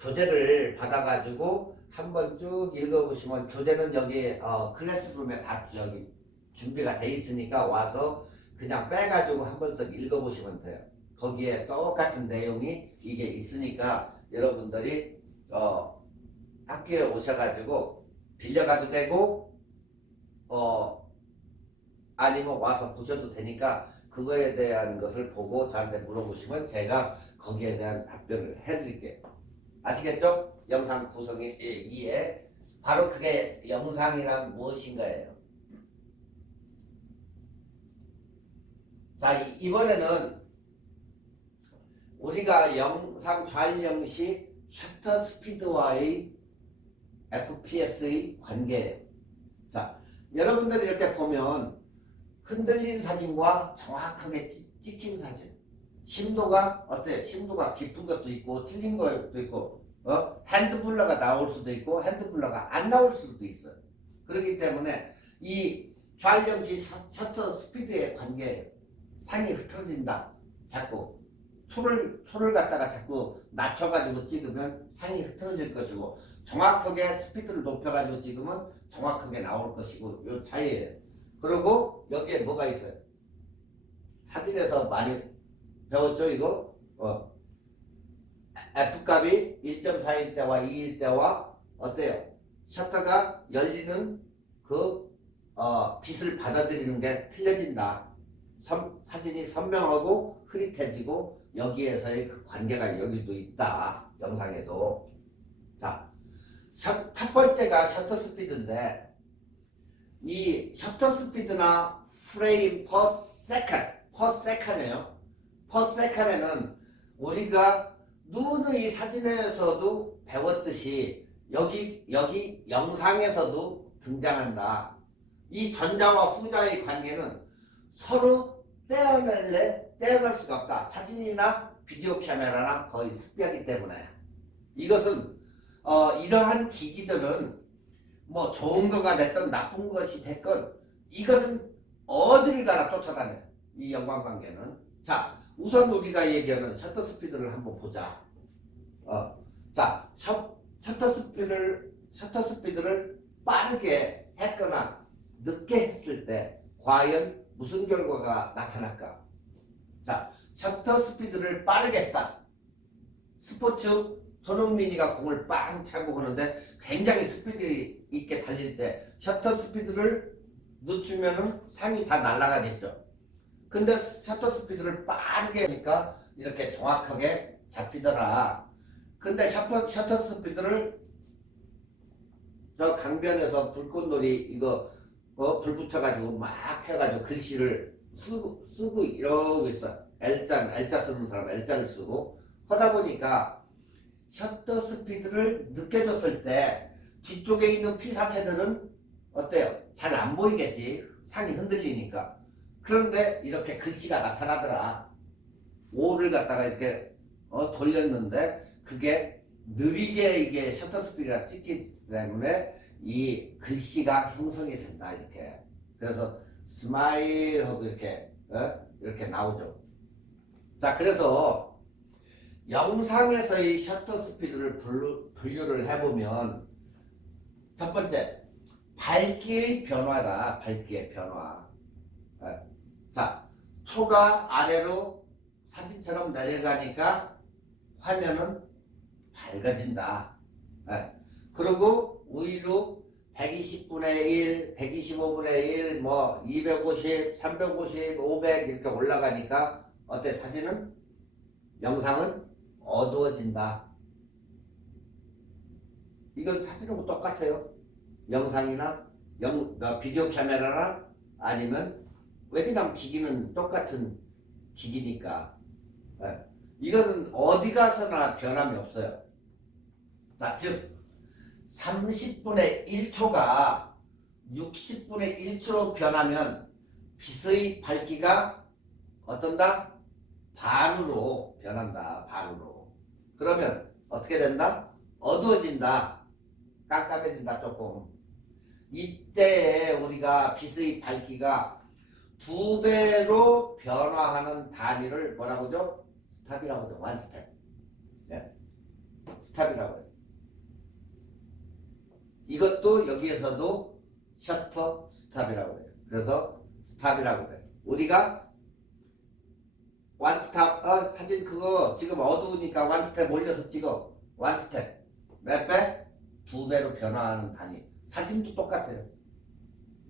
교재를 받아가지고 한번 쭉 읽어보시면, 교재는 여기 클래스룸에 다 여기 준비가 돼 있으니까 와서 그냥 빼가지고 한 번씩 읽어보시면 돼요. 거기에 똑같은 내용이 이게 있으니까 여러분들이 학교에 오셔가지고 빌려가도 되고 아니면 와서 보셔도 되니까, 그거에 대한 것을 보고 저한테 물어보시면 제가 거기에 대한 답변을 해드릴게요. 아시겠죠? 영상 구성의 이해. 바로 그게 영상이란 무엇인가예요. 자, 이번에는 우리가 영상 촬영 시 셔터 스피드와의 FPS의 관계예요. 자, 여러분들이 이렇게 보면 흔들린 사진과 정확하게 찍힌 사진, 심도가 어때요? 심도가 깊은 것도 있고 틀린 것도 있고, 핸드블러가 나올 수도 있고 핸드블러가 안 나올 수도 있어요. 그렇기 때문에 이 촬영 시 셔터 스피드의 관계예요. 상이 흐트러진다. 자꾸 초를 갖다가 자꾸 낮춰가지고 찍으면 상이 흐트러질 것이고, 정확하게 스피드를 높여가지고 찍으면 정확하게 나올 것이고, 요 차이예요. 그리고 여기에 뭐가 있어요? 사진에서 많이 배웠죠, 이거? F값이 1.4일 때와 2일 때와 어때요? 셔터가 열리는 그 빛을 받아들이는 게 틀려진다. 사진이 선명하고 흐릿해지고, 여기에서의 그 관계가 여기도 있다, 영상에도. 자, 첫 번째가 셔터 스피드인데, 이 셔터 스피드나 프레임 퍼 세컨이에요. 퍼 세컨에는 우리가 누누이 사진에서도 배웠듯이 여기 영상에서도 등장한다. 이 전자와 후자의 관계는 서로 떼어낼 수가 없다. 사진이나 비디오 카메라나 거의 습비하기 때문에. 이것은 이러한 기기들은 뭐 좋은 거가 됐든 나쁜 것이 됐건 이것은 어딜 가나 쫓아다녀요. 이 연관관계는. 자, 우선 우리가 얘기하는 셔터 스피드를 한번 보자. 자, 셔터 스피드를 빠르게 했거나 늦게 했을 때 과연 무슨 결과가 나타날까? 자, 셔터 스피드를 빠르게 했다. 스포츠 손흥민이가 공을 빵 차고 하는데 굉장히 스피드 있게 달릴 때 셔터 스피드를 늦추면은 상이 다 날아가겠죠. 근데 셔터 스피드를 빠르게 하니까 이렇게 정확하게 잡히더라. 근데 셔터 스피드를 저 강변에서 불꽃놀이 이거 불 붙여가지고 막 해가지고 글씨를 쓰고 이러고 있어. L자 쓰는 사람 L자를 쓰고 하다 보니까 셔터 스피드를 늦게 줬을 때 뒤쪽에 있는 피사체들은 어때요? 잘 안 보이겠지. 상이 흔들리니까. 그런데 이렇게 글씨가 나타나더라. 5를 갖다가 이렇게 돌렸는데 그게 느리게 이게 셔터 스피드가 찍기 때문에 이 글씨가 형성이 된다. 이렇게. 그래서 스마일 하고 이렇게 나오죠. 자, 그래서 영상에서의 셔터 스피드를 분류를 해보면 첫 번째, 밝기의 변화다. 밝기의 변화. 자, 초가 아래로 사진처럼 내려가니까 화면은 밝아진다. 그리고 위로 120분의 1, 125분의 1, 뭐 250, 350, 500 이렇게 올라가니까 어때? 영상은 어두워진다. 이건 사진하고 똑같아요. 영상이나 비디오 카메라나 아니면 왜냐면 기기는 똑같은 기기니까. 예. 이거는 어디 가서나 변함이 없어요. 자, 즉 30분의 1초가 60분의 1초로 변하면 빛의 밝기가 어떤다? 반으로 변한다. 반으로. 그러면 어떻게 된다? 어두워진다. 깜깜해진다 조금. 이때에 우리가 빛의 밝기가 2배로 변화하는 단위를 뭐라고 하죠? 스탑이라고 하죠. 원스텝. 네. 스탑이라고 해요. 이것도 여기에서도 셔터 스탑이라고 해요. 그래서 스탑이라고 해요. 우리가 원스탑 사진 그거 지금 어두우니까 원스텝 올려서 찍어. 원스텝 몇 배? 2배로 변화하는 단위. 사진도 똑같아요.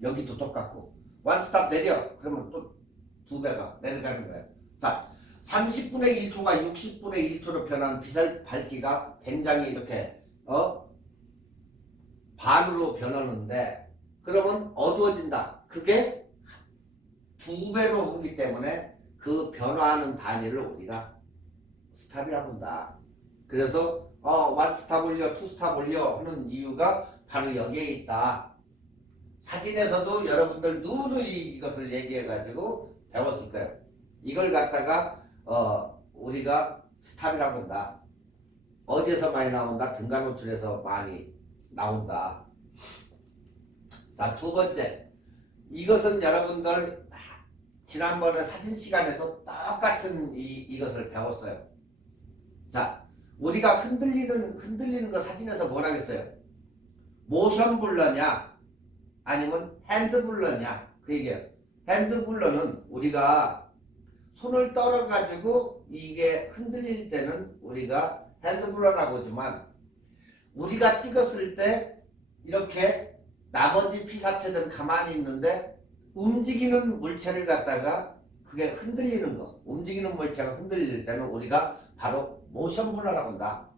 여기도 똑같고 원스탑 내려 그러면 또 2배가 내려가는 거예요. 자, 30분의 1초가 60분의 1초로 변한 빛의 밝기가 굉장히 이렇게 반으로 변하는데 그러면 어두워진다. 그게 2배로 오기 때문에 그 변화하는 단위를 우리가 스탑이라고 한다. 그래서 원스탑 올려, 투스탑 올려 하는 이유가 바로 여기에 있다. 사진에서도 여러분들 누누이 이것을 얘기해가지고 배웠을 거예요. 이걸 갖다가 우리가 스탑이라고 한다. 어디에서 많이 나온다? 등간호출에서 많이 나온다. 자, 두 번째. 이것은 여러분들 지난번에 사진 시간에도 똑같은 이것을 배웠어요. 자, 우리가 흔들리는 거 사진에서 뭐라 했어요? 모션 블러냐 아니면 핸드 블러냐 그 얘기예요. 핸드 블러는 우리가 손을 떨어 가지고 이게 흔들릴 때는 우리가 핸드 블러라고 하지만 우리가 찍었을 때 이렇게 나머지 피사체들은 가만히 있는데 움직이는 물체를 갖다가 그게 흔들리는 거, 움직이는 물체가 흔들릴 때는 우리가 바로 모션 블러라고 한다.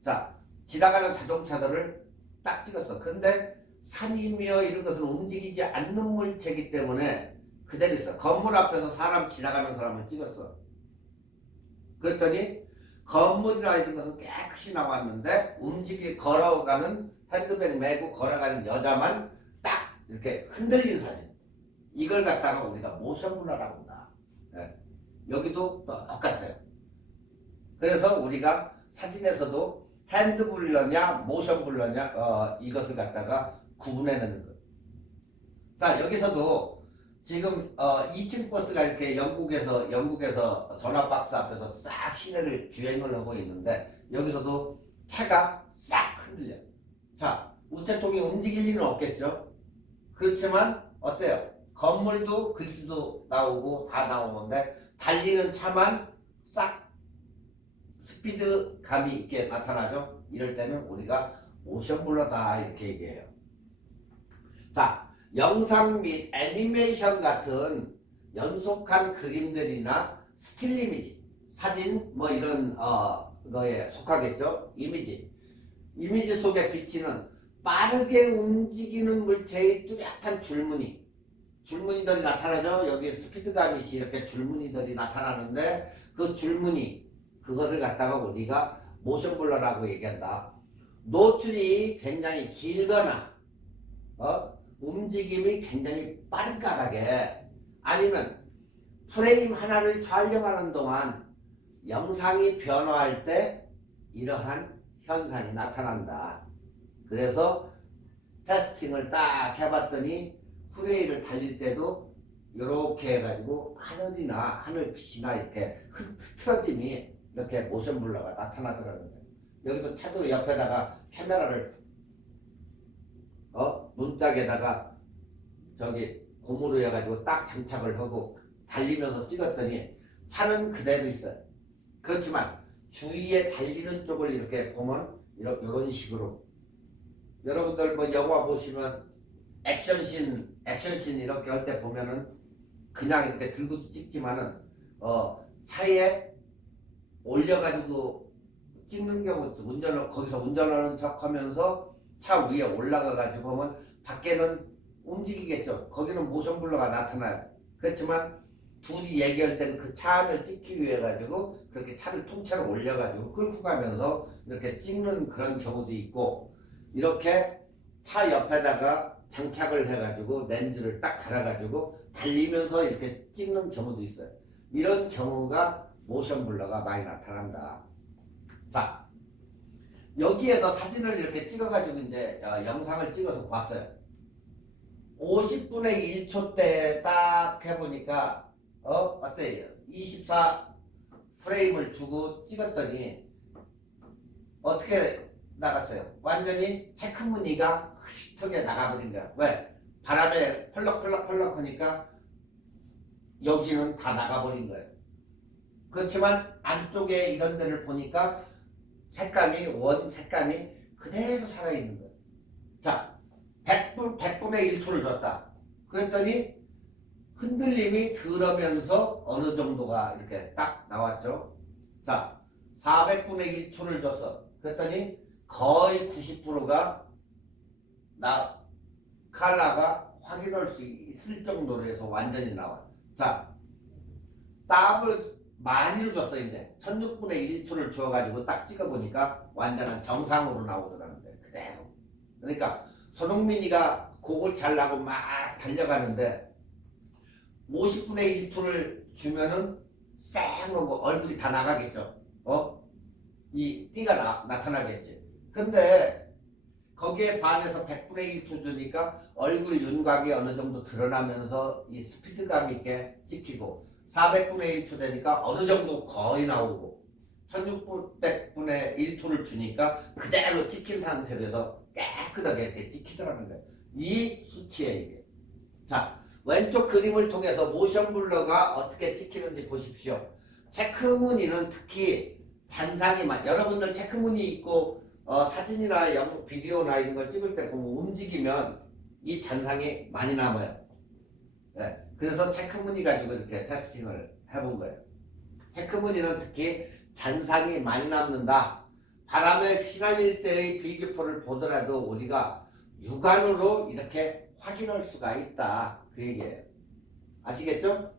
자, 지나가는 자동차들을 딱 찍었어. 근데 산이며 이런 것은 움직이지 않는 물체이기 때문에 그대로 있어. 건물 앞에서 사람 지나가는 사람을 찍었어. 그랬더니 건물이라 이런 것은 깨끗이 나왔는데 걸어가는 핸드백 메고 걸어가는 여자만 딱 이렇게 흔들린 사진. 이걸 갖다가 우리가 모션 블러라고 한다. 네. 여기도 똑같아요. 그래서 우리가 사진에서도 핸드 블러냐 모션 블러냐 이것을 갖다가 구분해내는 것. 자, 여기서도 지금 2층 버스가 이렇게 영국에서 전화박스 앞에서 싹 시내를 주행을 하고 있는데 여기서도 차가 싹 흔들려. 자, 우체통이 움직일 일은 없겠죠. 그렇지만 어때요? 건물도 글씨도 나오고 다 나오는데 달리는 차만 싹 스피드감이 있게 나타나죠. 이럴 때는 우리가 모션 블러다 이렇게 얘기해요. 자, 영상 및 애니메이션 같은 연속한 그림들이나 스틸 이미지, 사진 뭐 이런 거에 속하겠죠. 이미지 속에 비치는 빠르게 움직이는 물체의 뚜렷한 줄무늬들이 나타나죠. 여기 스피드감이 이렇게 줄무늬들이 나타나는데 그 줄무늬 그것을 갖다가 우리가 모션 블러라고 얘기한다. 노출이 굉장히 길거나 움직임이 굉장히 빠르게 아니면 프레임 하나를 촬영하는 동안 영상이 변화할 때 이러한 현상이 나타난다. 그래서 테스팅을 딱 해봤더니 프레임을 달릴 때도 이렇게 해가지고 하늘빛이나 이렇게 흐트러짐이 이렇게 모션 블러가 나타나더라고요. 여기도 차도 옆에다가 카메라를 문짝에다가 저기 고무로 해가지고 딱 장착을 하고 달리면서 찍었더니 차는 그대로 있어요. 그렇지만 주위에 달리는 쪽을 이렇게 보면 이런 식으로 여러분들 뭐 영화 보시면 액션씬 이렇게 할 때 보면은 그냥 이렇게 들고 찍지만은 차에 올려가지고 찍는 경우도 거기서 운전하는 척 하면서 차 위에 올라가 가지고 보면 밖에는 움직이겠죠. 거기는 모션 블러가 나타나요. 그렇지만 둘이 얘기할 때는 그 차 안을 찍기 위해 가지고 그렇게 차를 통째로 올려 가지고 끌고 가면서 이렇게 찍는 그런 경우도 있고, 이렇게 차 옆에다가 장착을 해 가지고 렌즈를 딱 달아 가지고 달리면서 이렇게 찍는 경우도 있어요. 이런 경우가 모션 블러가 많이 나타난다. 자, 여기에서 사진을 이렇게 찍어가지고 이제 영상을 찍어서 봤어요. 50분의 1초 때 딱 해보니까 어때요? 24 프레임을 주고 찍었더니 어떻게 나갔어요? 완전히 체크 무늬가 흐릿하게 나가버린 거야. 왜? 바람에 펄럭펄럭 하니까 여기는 다 나가버린 거예요. 그렇지만 안쪽에 이런 데를 보니까 원 색감이 그대로 살아있는 거예요. 자, 100분의 1초를 줬다. 그랬더니 흔들림이 덜하면서 어느 정도가 이렇게 딱 나왔죠. 자, 400분의 1초를 줬어. 그랬더니 거의 90%가 컬러가 확인할 수 있을 정도로 해서 완전히 나와. 자, 더블 많이를 줬어. 이제 1600분의 1초를 주어가지고 딱 찍어보니까 완전한 정상으로 나오더라는데 그대로. 그러니까 손흥민이가 곡을 잘 나고 막 달려가는데 50분의 1초를 주면은 쌩하고 얼굴이 다 나가겠죠. 이 띠가 나타나겠지. 근데 거기에 반해서 100분의 1초 주니까 얼굴 윤곽이 어느 정도 드러나면서 이 스피드감 있게 찍히고, 400분의 1초 되니까 어느 정도 거의 나오고, 1600분의 1초를 주니까 그대로 찍힌 상태로 해서 깨끗하게 이렇게 찍히더라는 거예요. 이 수치에 이게. 자, 왼쪽 그림을 통해서 모션 블러가 어떻게 찍히는지 보십시오. 체크무늬는 특히 잔상이 여러분들 체크무늬 있고 사진이나 비디오나 이런 걸 찍을 때 보면 움직이면 이 잔상이 많이 남아요. 네, 그래서 체크무늬 가지고 이렇게 테스팅을 해본 거예요. 체크무늬는 특히 잔상이 많이 남는다. 바람에 휘날릴 때의 비교표를 보더라도 우리가 육안으로 이렇게 확인할 수가 있다. 그 얘기예요. 아시겠죠?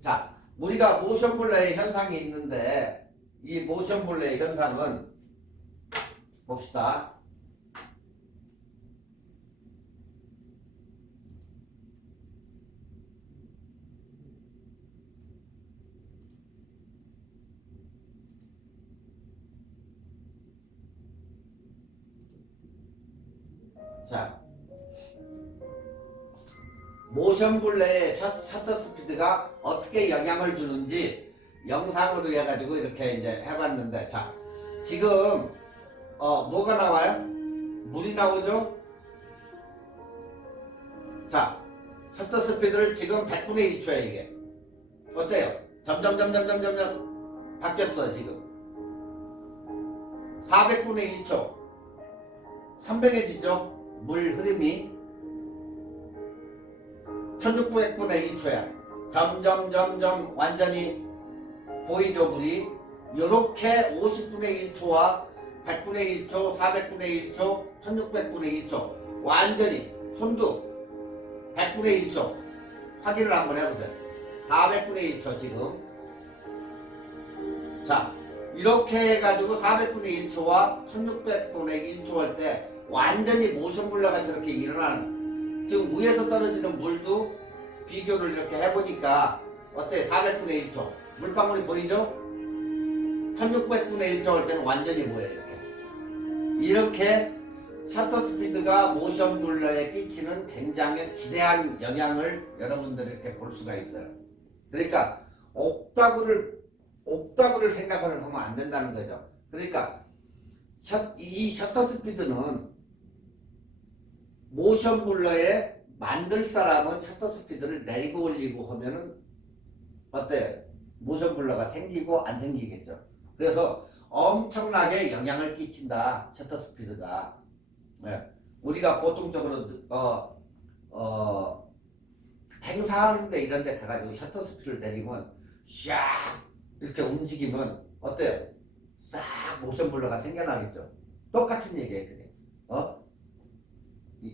자, 우리가 모션 블러의 현상이 있는데 이 모션 블러의 현상은 봅시다. 자, 모션 블러의 셔터 스피드가 어떻게 영향을 주는지 영상으로 해가지고 이렇게 이제 해봤는데, 자, 지금 뭐가 나와요? 물이 나오죠? 자, 셔터 스피드를 지금 100분의 1초에 이게 어때요? 점점 바뀌었어. 지금 400분의 1초 선명해지죠? 물 흐름이 1600분의 1초야. 점점 완전히 보이죠? 물이 요렇게 50분의 1초와 100분의 1초, 400분의 1초, 1600분의 1초 완전히 손도 100분의 1초 확인을 한번 해보세요. 400분의 1초 지금. 자, 이렇게 해가지고 400분의 1초와 1600분의 1초 할 때 완전히 모션 블러가 저렇게 일어나는, 지금 위에서 떨어지는 물도 비교를 이렇게 해보니까 어때? 400분의 1초 물방울이 보이죠? 1600분의 1초 할 때는 완전히 뭐예요? 이렇게 셔터 스피드가 모션 블러에 끼치는 굉장히 지대한 영향을 여러분들이 이렇게 볼 수가 있어요. 그러니까 옥타브를 생각을 하면 안 된다는 거죠. 그러니까 이 셔터 스피드는 모션 블러에 만들 사람은 셔터 스피드를 내리고 올리고 하면은 어때요? 모션 블러가 생기고 안 생기겠죠. 그래서 엄청나게 영향을 끼친다, 셔터 스피드가. 네. 우리가 보통적으로 행사하는데 이런 데 가가지고 셔터 스피드를 내리면 샥 이렇게 움직이면 어때요? 싹 모션 블러가 생겨나겠죠. 똑같은 얘기예요, 그게.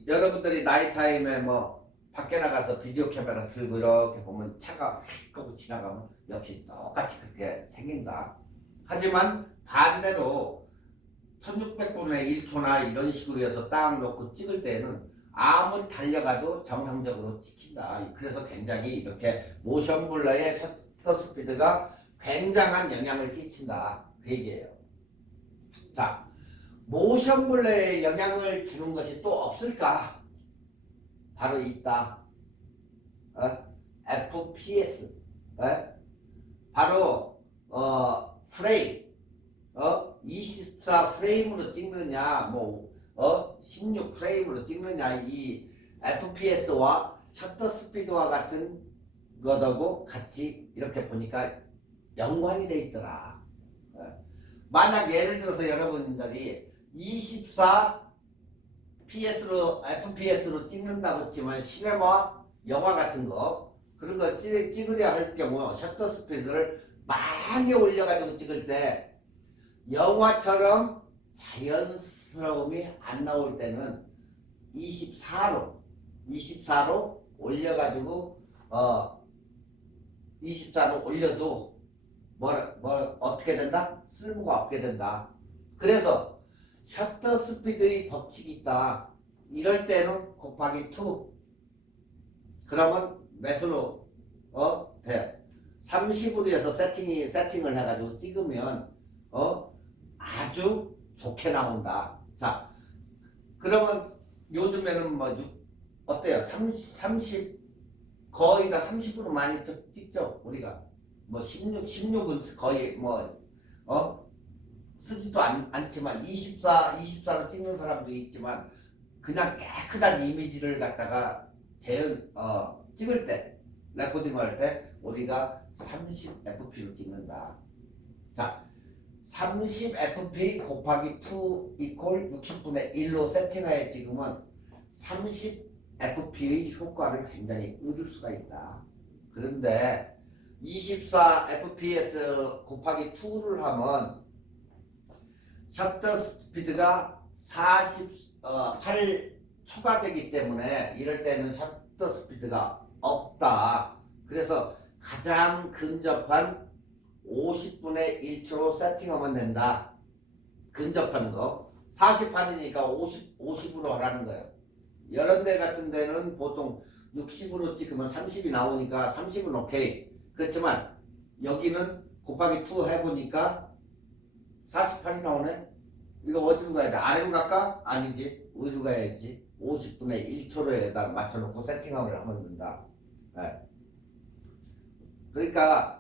여러분들이 나이 타임에 뭐 밖에 나가서 비디오 카메라 들고 이렇게 보면 차가 휙 하고 지나가면 역시 똑같이 그렇게 생긴다. 하지만 반대로 1600분의 1초나 이런 식으로 해서 딱 놓고 찍을 때는 아무리 달려가도 정상적으로 찍힌다. 그래서 굉장히 이렇게 모션 블러의 셔터 스피드가 굉장한 영향을 끼친다. 그 얘기예요. 자, 모션 블러에 영향을 주는 것이 또 없을까? 바로 있다. FPS. 바로 프레임. 24 프레임으로 찍느냐, 16 프레임으로 찍느냐, 이 FPS와 셔터 스피드와 같은 것하고 같이 이렇게 보니까 연관이 돼 있더라. 만약 예를 들어서 여러분들이 24 FPS로 찍는다고 치면 시네마 영화 같은 거 그런 거 찍으려 할 경우 셔터 스피드를 많이 올려가지고 찍을 때 영화처럼 자연스러움이 안 나올 때는 24로 올려가지고 24로 올려도 어떻게 된다? 쓸모가 없게 된다. 그래서 셔터 스피드의 법칙이 있다. 이럴 때는 곱하기 2. 그러면 몇으로 돼? 30으로 해서 세팅을 해가지고 찍으면 아주 좋게 나온다. 자, 그러면 요즘에는 어때요? 30 거의 다 30으로 많이 찍죠. 우리가 16은 거의 쓰지도 않지만 24로 찍는 사람도 있지만 그냥 깨끗한 이미지를 갖다가 찍을 때 레코딩 할 때 우리가 30fp로 찍는다. 자, 30fp 곱하기 2 이퀄 60분의 1로 세팅하에 지금은 30fp의 효과를 굉장히 얻을 수가 있다. 그런데 24fps 곱하기 2를 하면 셔터 스피드가 48 초과되기 때문에 이럴 때는 셔터 스피드가 없다. 그래서 가장 근접한 50분의 1초로 세팅하면 된다. 근접한 거. 48이니까 50으로 하라는 거예요. 여러 데 같은 데는 보통 60으로 찍으면 30이 나오니까 30은 오케이. 그렇지만 여기는 곱하기 2 해보니까 48이 나오네. 이거 어디로 가야 돼? 아래로 갈까? 아니지. 어디로 가야지? 50분의 1초로에다 맞춰놓고 세팅을 하면 된다. 네. 그러니까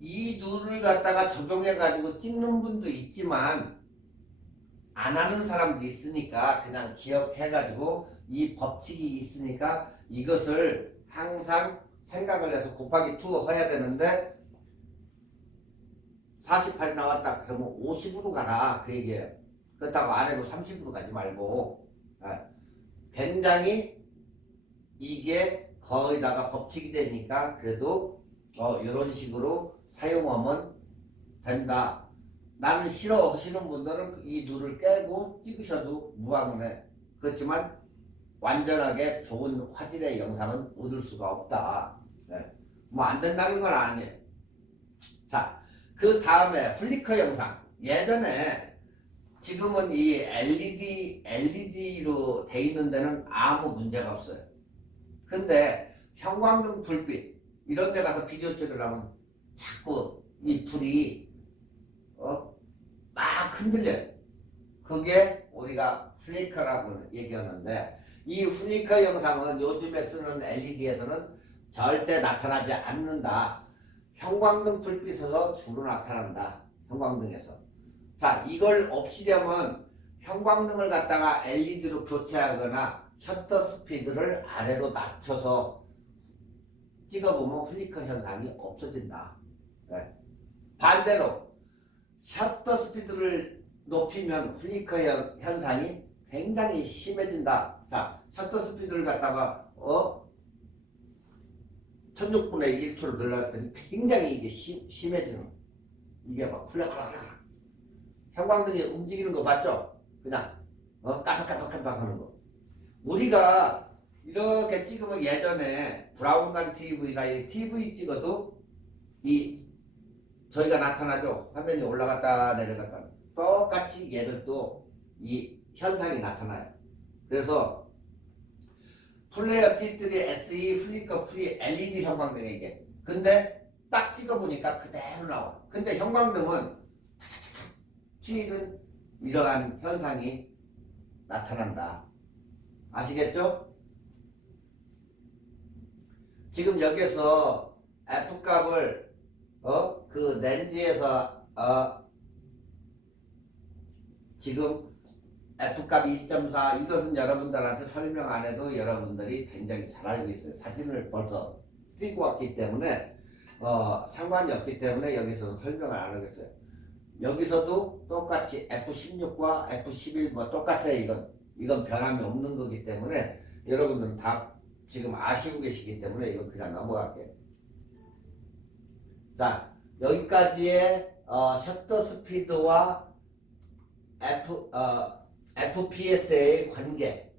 이 룰을 갖다가 적용해가지고 찍는 분도 있지만 안 하는 사람도 있으니까 그냥 기억해가지고 이 법칙이 있으니까 이것을 항상 생각을 해서 곱하기 2 해야 되는데 48이 나왔다 그러면 50으로 가라 그 얘기예요. 그렇다고 아래로 30으로 가지 말고 굉장히 이게 거의다가 법칙이 되니까 그래도 이런 식으로 사용하면 된다. 나는 싫어 하시는 분들은 이 룰을 깨고 찍으셔도 무방해. 그렇지만 완전하게 좋은 화질의 영상은 얻을 수가 없다. 안 된다는 건 아니에요. 자, 그 다음에 플리커 영상. 예전에 지금은 이 LED로 돼 있는 데는 아무 문제가 없어요. 근데 형광등 불빛 이런 데 가서 비디오 찍으려면 자꾸 이 불이 막 흔들려요. 그게 우리가 플리커라고 얘기하는데 이 플리커 영상은 요즘에 쓰는 LED에서는 절대 나타나지 않는다. 형광등 불빛에서 주로 나타난다. 형광등에서. 자, 이걸 없이려면 형광등을 갖다가 LED로 교체하거나 셔터 스피드를 아래로 낮춰서 찍어보면 플리커 현상이 없어진다. 반대로 셔터 스피드를 높이면 플리커 현상이 굉장히 심해진다. 자, 셔터 스피드를 갖다가 16분의 1초로 늘어났더니 굉장히 이게 심해지는, 이게 막 훌락훌락훌락 형광등이 움직이는 거 봤죠? 그냥 깜빡깜빡깜빡 하는 거. 우리가 이렇게 찍으면 예전에 브라운관 TV나 이 TV 찍어도 이 저희가 나타나죠. 화면이 올라갔다 내려갔다. 똑같이 얘들도 이 현상이 나타나요. 그래서 플레이어 T3 SE 플리커 프리 LED 형광등이 이게. 근데 딱 찍어보니까 그대로 나와. 근데 형광등은 튀는 이러한 현상이 나타난다. 아시겠죠? 지금 여기서 F값을 그 렌즈에서 지금 F값 2.4 이것은 여러분들한테 설명 안 해도 여러분들이 굉장히 잘 알고 있어요. 사진을 벌써 띄고 왔기 때문에 상관이 없기 때문에 여기서는 설명을 안 하겠어요. 여기서도 똑같이 F16과 F11 뭐 똑같아요. 이건 변함이 없는 거기 때문에 여러분들은 다 지금 아시고 계시기 때문에 이건 그냥 넘어갈게요. 자, 여기까지의 셔터 스피드와 FPS의 관계,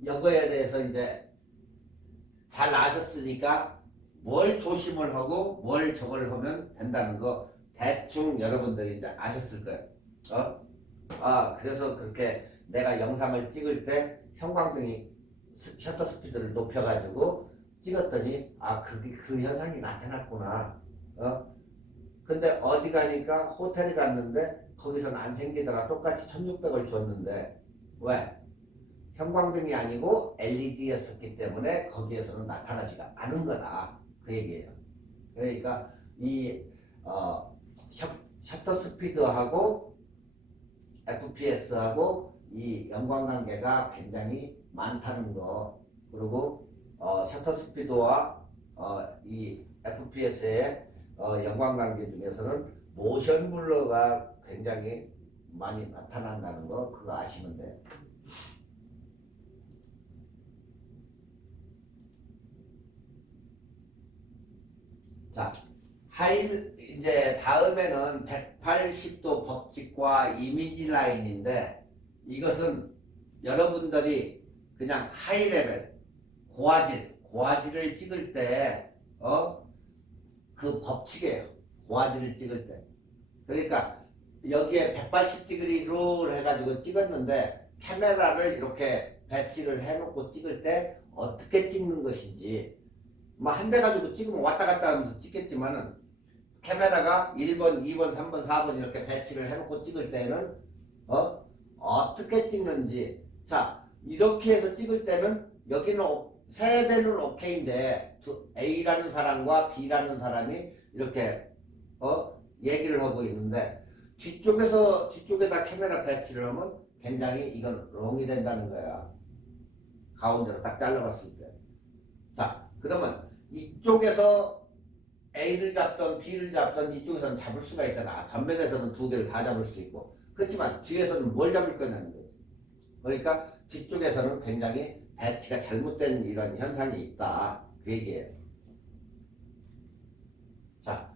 이거에 대해서 이제 잘 아셨으니까 뭘 조심을 하고 뭘 저걸 하면 된다는 거 대충 여러분들이 이제 아셨을 거예요. 그래서 그렇게 내가 영상을 찍을 때 형광등이 셔터 스피드를 높여가지고 찍었더니 그 현상이 나타났구나. 근데 어디 가니까 호텔에 갔는데 거기서는 안 생기더라. 똑같이 1600을 줬는데 왜? 형광등이 아니고 LED였었기 때문에 거기에서는 나타나지가 않은 거다. 그 얘기예요. 그러니까 이 셔터 스피드하고 FPS하고 이 연관관계가 굉장히 많다는 거. 그리고 셔터 스피드와 이 FPS의 연관관계 중에서는 모션 블러가 굉장히 많이 나타난다는 거 그거 아시면 돼요. 자, 이제 다음에는 180도 법칙과 이미지 라인인데 이것은 여러분들이 그냥 하이 레벨 고화질을 찍을 때 그 법칙이에요. 고화질을 찍을 때. 그러니까 여기에 180디그리로 해가지고 찍었는데 카메라를 이렇게 배치를 해놓고 찍을 때 어떻게 찍는 것인지 뭐 한 대 가지고 찍으면 왔다 갔다 하면서 찍겠지만은 카메라가 1번, 2번, 3번, 4번 이렇게 배치를 해놓고 찍을 때는 어떻게 찍는지. 자, 이렇게 해서 찍을 때는 여기는 세 대는 오케이인데 A라는 사람과 B라는 사람이 이렇게 얘기를 하고 있는데 뒤쪽에다 카메라 배치를 하면 굉장히 이건 롱이 된다는 거야. 가운데로 딱 잘라봤을 때. 자, 그러면 이쪽에서 A를 잡던 B를 잡던 이쪽에서는 잡을 수가 있잖아. 전면에서는 두 개를 다 잡을 수 있고. 그렇지만 뒤에서는 뭘 잡을 거냐는 거지. 그러니까 뒤쪽에서는 굉장히 배치가 잘못된 이런 현상이 있다. 그 얘기예요. 자,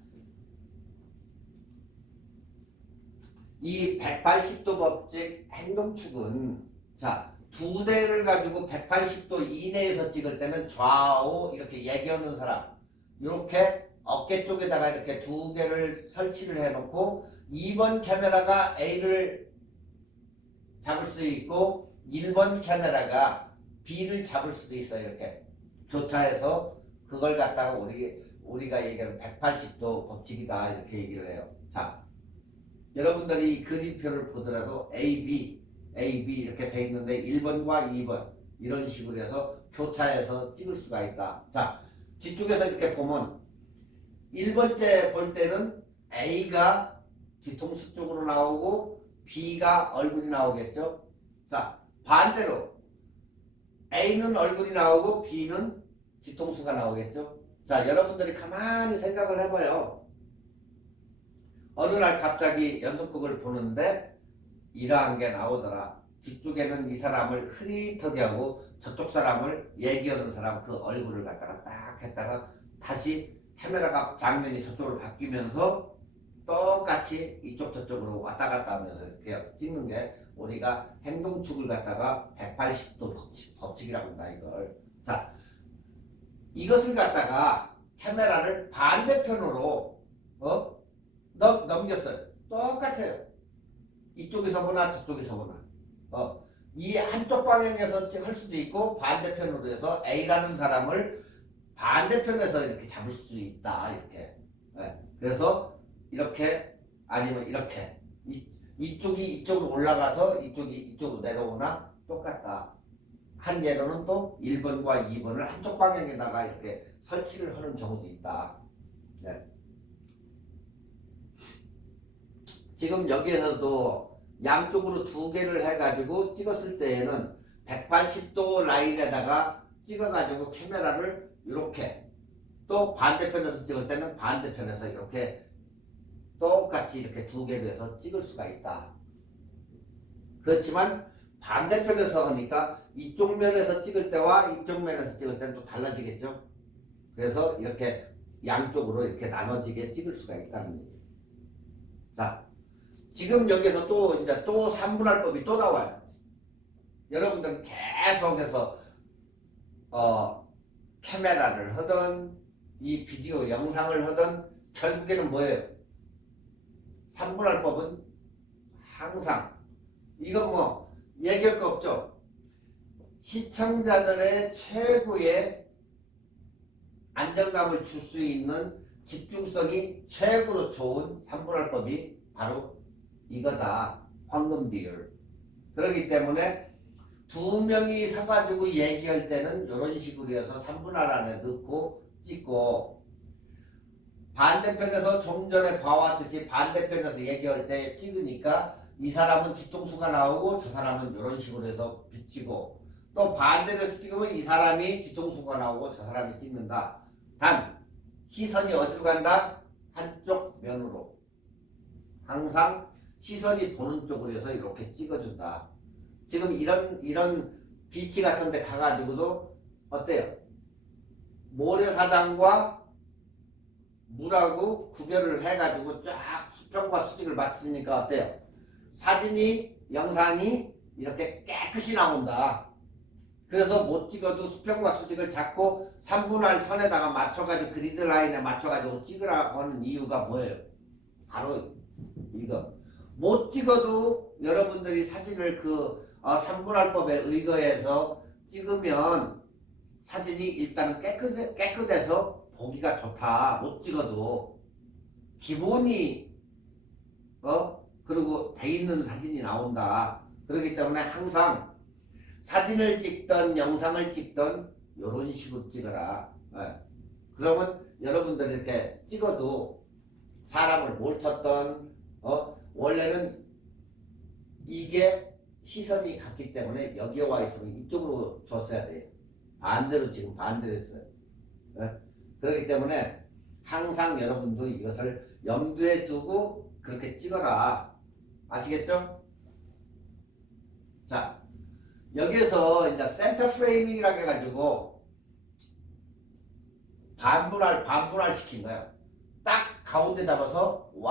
이 180도 법칙 행동축은 자, 두 대를 가지고 180도 이내에서 찍을 때는 좌우 이렇게 얘기하는 사람 이렇게 어깨 쪽에다가 이렇게 두 개를 설치를 해놓고 2번 카메라가 A를 잡을 수 있고 1번 카메라가 B를 잡을 수도 있어요. 이렇게 교차해서 그걸 갖다가 우리가 얘기하는 180도 법칙이다 이렇게 얘기를 해요. 자, 여러분들이 이 그림표를 보더라도 A, B 이렇게 돼 있는데 1번과 2번 이런 식으로 해서 교차해서 찍을 수가 있다. 자, 뒤쪽에서 이렇게 보면 1번째 볼 때는 A가 뒤통수 쪽으로 나오고 B가 얼굴이 나오겠죠. 자, 반대로 A는 얼굴이 나오고 B는 뒤통수가 나오겠죠. 자, 여러분들이 가만히 생각을 해봐요. 어느 날 갑자기 연속극을 보는데 이러한 게 나오더라. 뒤쪽에는 이 사람을 흐릿하게 하고 저쪽 사람을 얘기하는 사람 그 얼굴을 갖다가 딱 했다가 다시 카메라가 장면이 저쪽으로 바뀌면서 똑같이 이쪽 저쪽으로 왔다 갔다 하면서 이렇게 찍는 게 우리가 행동축을 갖다가 180도 법칙이라고 한다 이걸. 자, 이것을 갖다가 카메라를 반대편으로 넘겼어요. 똑같아요. 이쪽에서 보나 저쪽에서 보나. 이 한쪽 방향에서 할 수도 있고 반대편으로 해서 A라는 사람을 반대편에서 이렇게 잡을 수 있다 이렇게. 네. 그래서 이렇게 아니면 이렇게 이쪽이 이쪽으로 올라가서 이쪽이 이쪽으로 내려오나 똑같다. 한 예로는 또 1번과 2번을 한쪽 방향에다가 이렇게 설치를 하는 경우도 있다. 네. 지금 여기에서도 양쪽으로 두 개를 해가지고 찍었을 때에는 180도 라인에다가 찍어가지고 카메라를 이렇게 또 반대편에서 찍을 때는 반대편에서 이렇게 똑같이 이렇게 두 개로 해서 찍을 수가 있다. 그렇지만 반대편에서 하니까 이쪽 면에서 찍을 때와 이쪽 면에서 찍을 때는 또 달라지겠죠. 그래서 이렇게 양쪽으로 이렇게 나눠지게 찍을 수가 있다는 얘기예요. 자, 지금 여기서 또 이제 또 3분할법이 또 나와요. 여러분들은 계속해서 카메라를 하든 이 비디오 영상을 하든 결국에는 뭐예요? 3분할법은 항상 이건 뭐 얘기할 거 없죠. 시청자들의 최고의 안정감을 줄 수 있는 집중성이 최고로 좋은 3분할법이 바로 이거다. 황금 비율. 그렇기 때문에 두 명이 서가지고 얘기할 때는 이런 식으로 해서 3분할 안에 넣고 찍고, 반대편에서 좀 전에 봐왔듯이 반대편에서 얘기할 때 찍으니까 이 사람은 뒤통수가 나오고 저 사람은 이런 식으로 해서 비치고, 또 반대로 찍으면 이 사람이 뒤통수가 나오고 저 사람이 찍는다. 단 시선이 어디로 간다? 한쪽 면으로. 항상 시선이 보는 쪽으로 해서 이렇게 찍어준다. 지금 이런 비치 같은 데 가가지고도 어때요? 모래사장과 물하고 구별을 해가지고 쫙 수평과 수직을 맞추니까 어때요? 사진이, 영상이 이렇게 깨끗이 나온다. 그래서 못 찍어도 수평과 수직을 잡고 3분할 선에다가 맞춰가지고 그리드 라인에 맞춰가지고 찍으라고 하는 이유가 뭐예요? 바로 이거. 못 찍어도 여러분들이 사진을 그 3분할법에 의거해서 찍으면 사진이 일단은 깨끗해서 보기가 좋다. 못 찍어도 기본이 그리고 돼 있는 사진이 나온다. 그렇기 때문에 항상 사진을 찍던 영상을 찍던 이런 식으로 찍어라. 그러면 여러분들이 이렇게 찍어도 사람을 못 쳤던 원래는 이게 시선이 갔기 때문에 여기에 와 있으면 이쪽으로 줬어야 돼요. 반대로 지금 반대로 했어요. 그렇기 때문에 항상 여러분도 이것을 염두에 두고 그렇게 찍어라. 아시겠죠? 자, 여기에서 이제 센터 프레이밍이라고 해가지고 반분할 시킨 거예요. 딱 가운데 잡아서 1,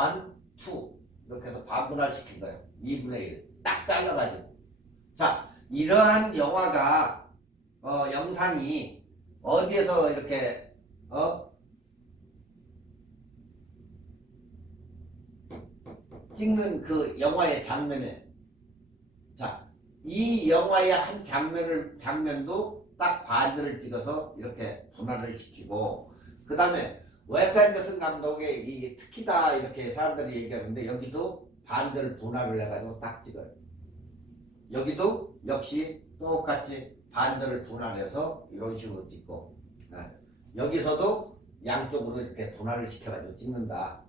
2 이렇게 해서 반분할 시킨 거예요. 2분의 1 딱 잘라가지고. 자, 이러한 영화가 영상이 어디에서 이렇게 찍는 그 영화의 장면에, 자, 이 영화의 한 장면도 딱 반대를 찍어서 이렇게 분할을 시키고, 그 다음에 웨스 앤더슨 감독의 이 특히다 이렇게 사람들이 얘기하는데 여기도 반대를 분할을 해가지고 딱 찍어요. 여기도 역시 똑같이 반대를 분할해서 이런 식으로 찍고, 여기서도 양쪽으로 이렇게 분할을 시켜가지고 찍는다.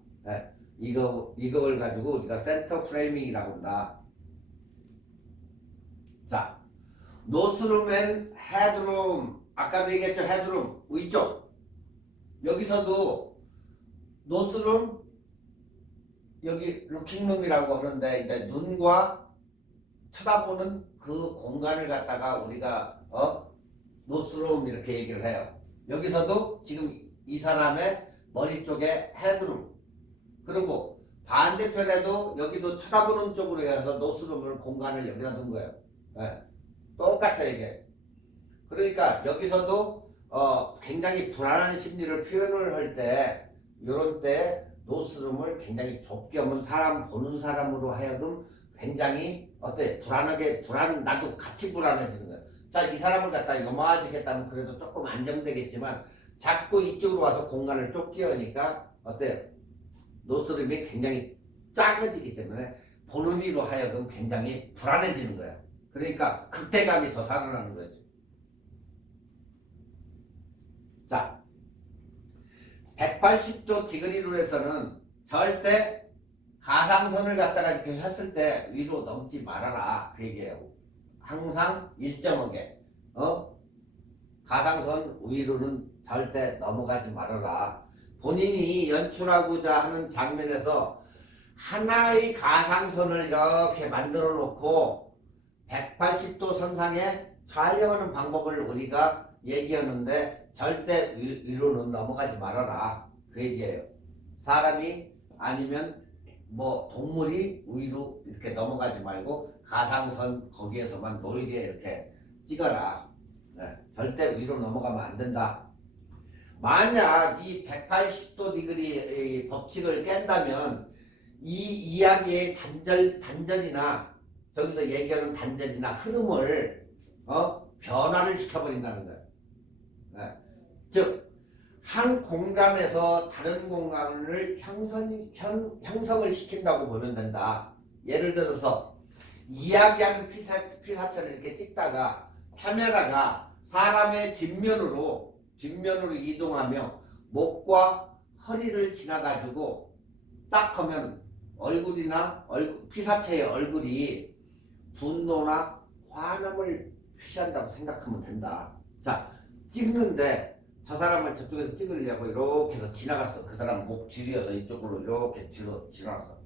이걸 가지고 우리가 센터 프레이밍이라고 한다. 자, 노스룸 앤 헤드룸. 아까도 얘기했죠. 헤드룸 위쪽. 여기서도 노스룸, 여기 루킹룸이라고 하는데 이제 눈과 쳐다보는 그 공간을 갖다가 우리가 노스룸 이렇게 얘기를 해요. 여기서도 지금 이 사람의 머리 쪽에 헤드룸, 그리고 반대편에도 여기도 쳐다보는 쪽으로 해서 노스룸을 공간을 여기다 둔 거예요. 네. 똑같아 이게. 그러니까 여기서도 굉장히 불안한 심리를 표현을 할 때, 이런 때 노스룸을 굉장히 좁게 하면 사람 보는 사람으로 하여금 굉장히 불안하게, 나도 같이 불안해지는 거예요. 자, 이 사람을 갖다 요마지겠다면 그래도 조금 안정되겠지만 자꾸 이쪽으로 와서 공간을 좁게 하니까 노스룸이 굉장히 작아지기 때문에 보는 이로 하여금 굉장히 불안해지는 거야. 그러니까 극대감이 더 살아나는 거지. 자, 180도 디그리룰에서는 절대 가상선을 갖다가 이렇게 했을 때 위로 넘지 말아라 그 얘기예요. 항상 일정하게 가상선 위로는 절대 넘어가지 말아라. 본인이 연출하고자 하는 장면에서 하나의 가상선을 이렇게 만들어 놓고 180도 선상에 촬영하는 방법을 우리가 얘기하는데 절대 위로는 넘어가지 말아라 그 얘기예요. 사람이 아니면 뭐 동물이 위로 이렇게 넘어가지 말고 가상선 거기에서만 놀게 이렇게 찍어라. 네, 절대 위로 넘어가면 안 된다. 만약 이 180도 디그리 법칙을 깬다면 이 이야기의 단절이나 저기서 얘기하는 단절이나 흐름을 변화를 시켜버린다는 거예요. 네. 즉, 한 공간에서 다른 공간을 형성을 시킨다고 보면 된다. 예를 들어서 이야기하는 피사체를 이렇게 찍다가 카메라가 사람의 뒷면으로 이동하며 목과 허리를 지나가지고 딱 하면 피사체의 얼굴이 분노나 화남을 표시한다고 생각하면 된다. 자, 찍는데 저 사람을 저쪽에서 찍으려고 이렇게 해서 지나갔어. 그 사람 목 줄여서 이쪽으로 이렇게 지나갔어.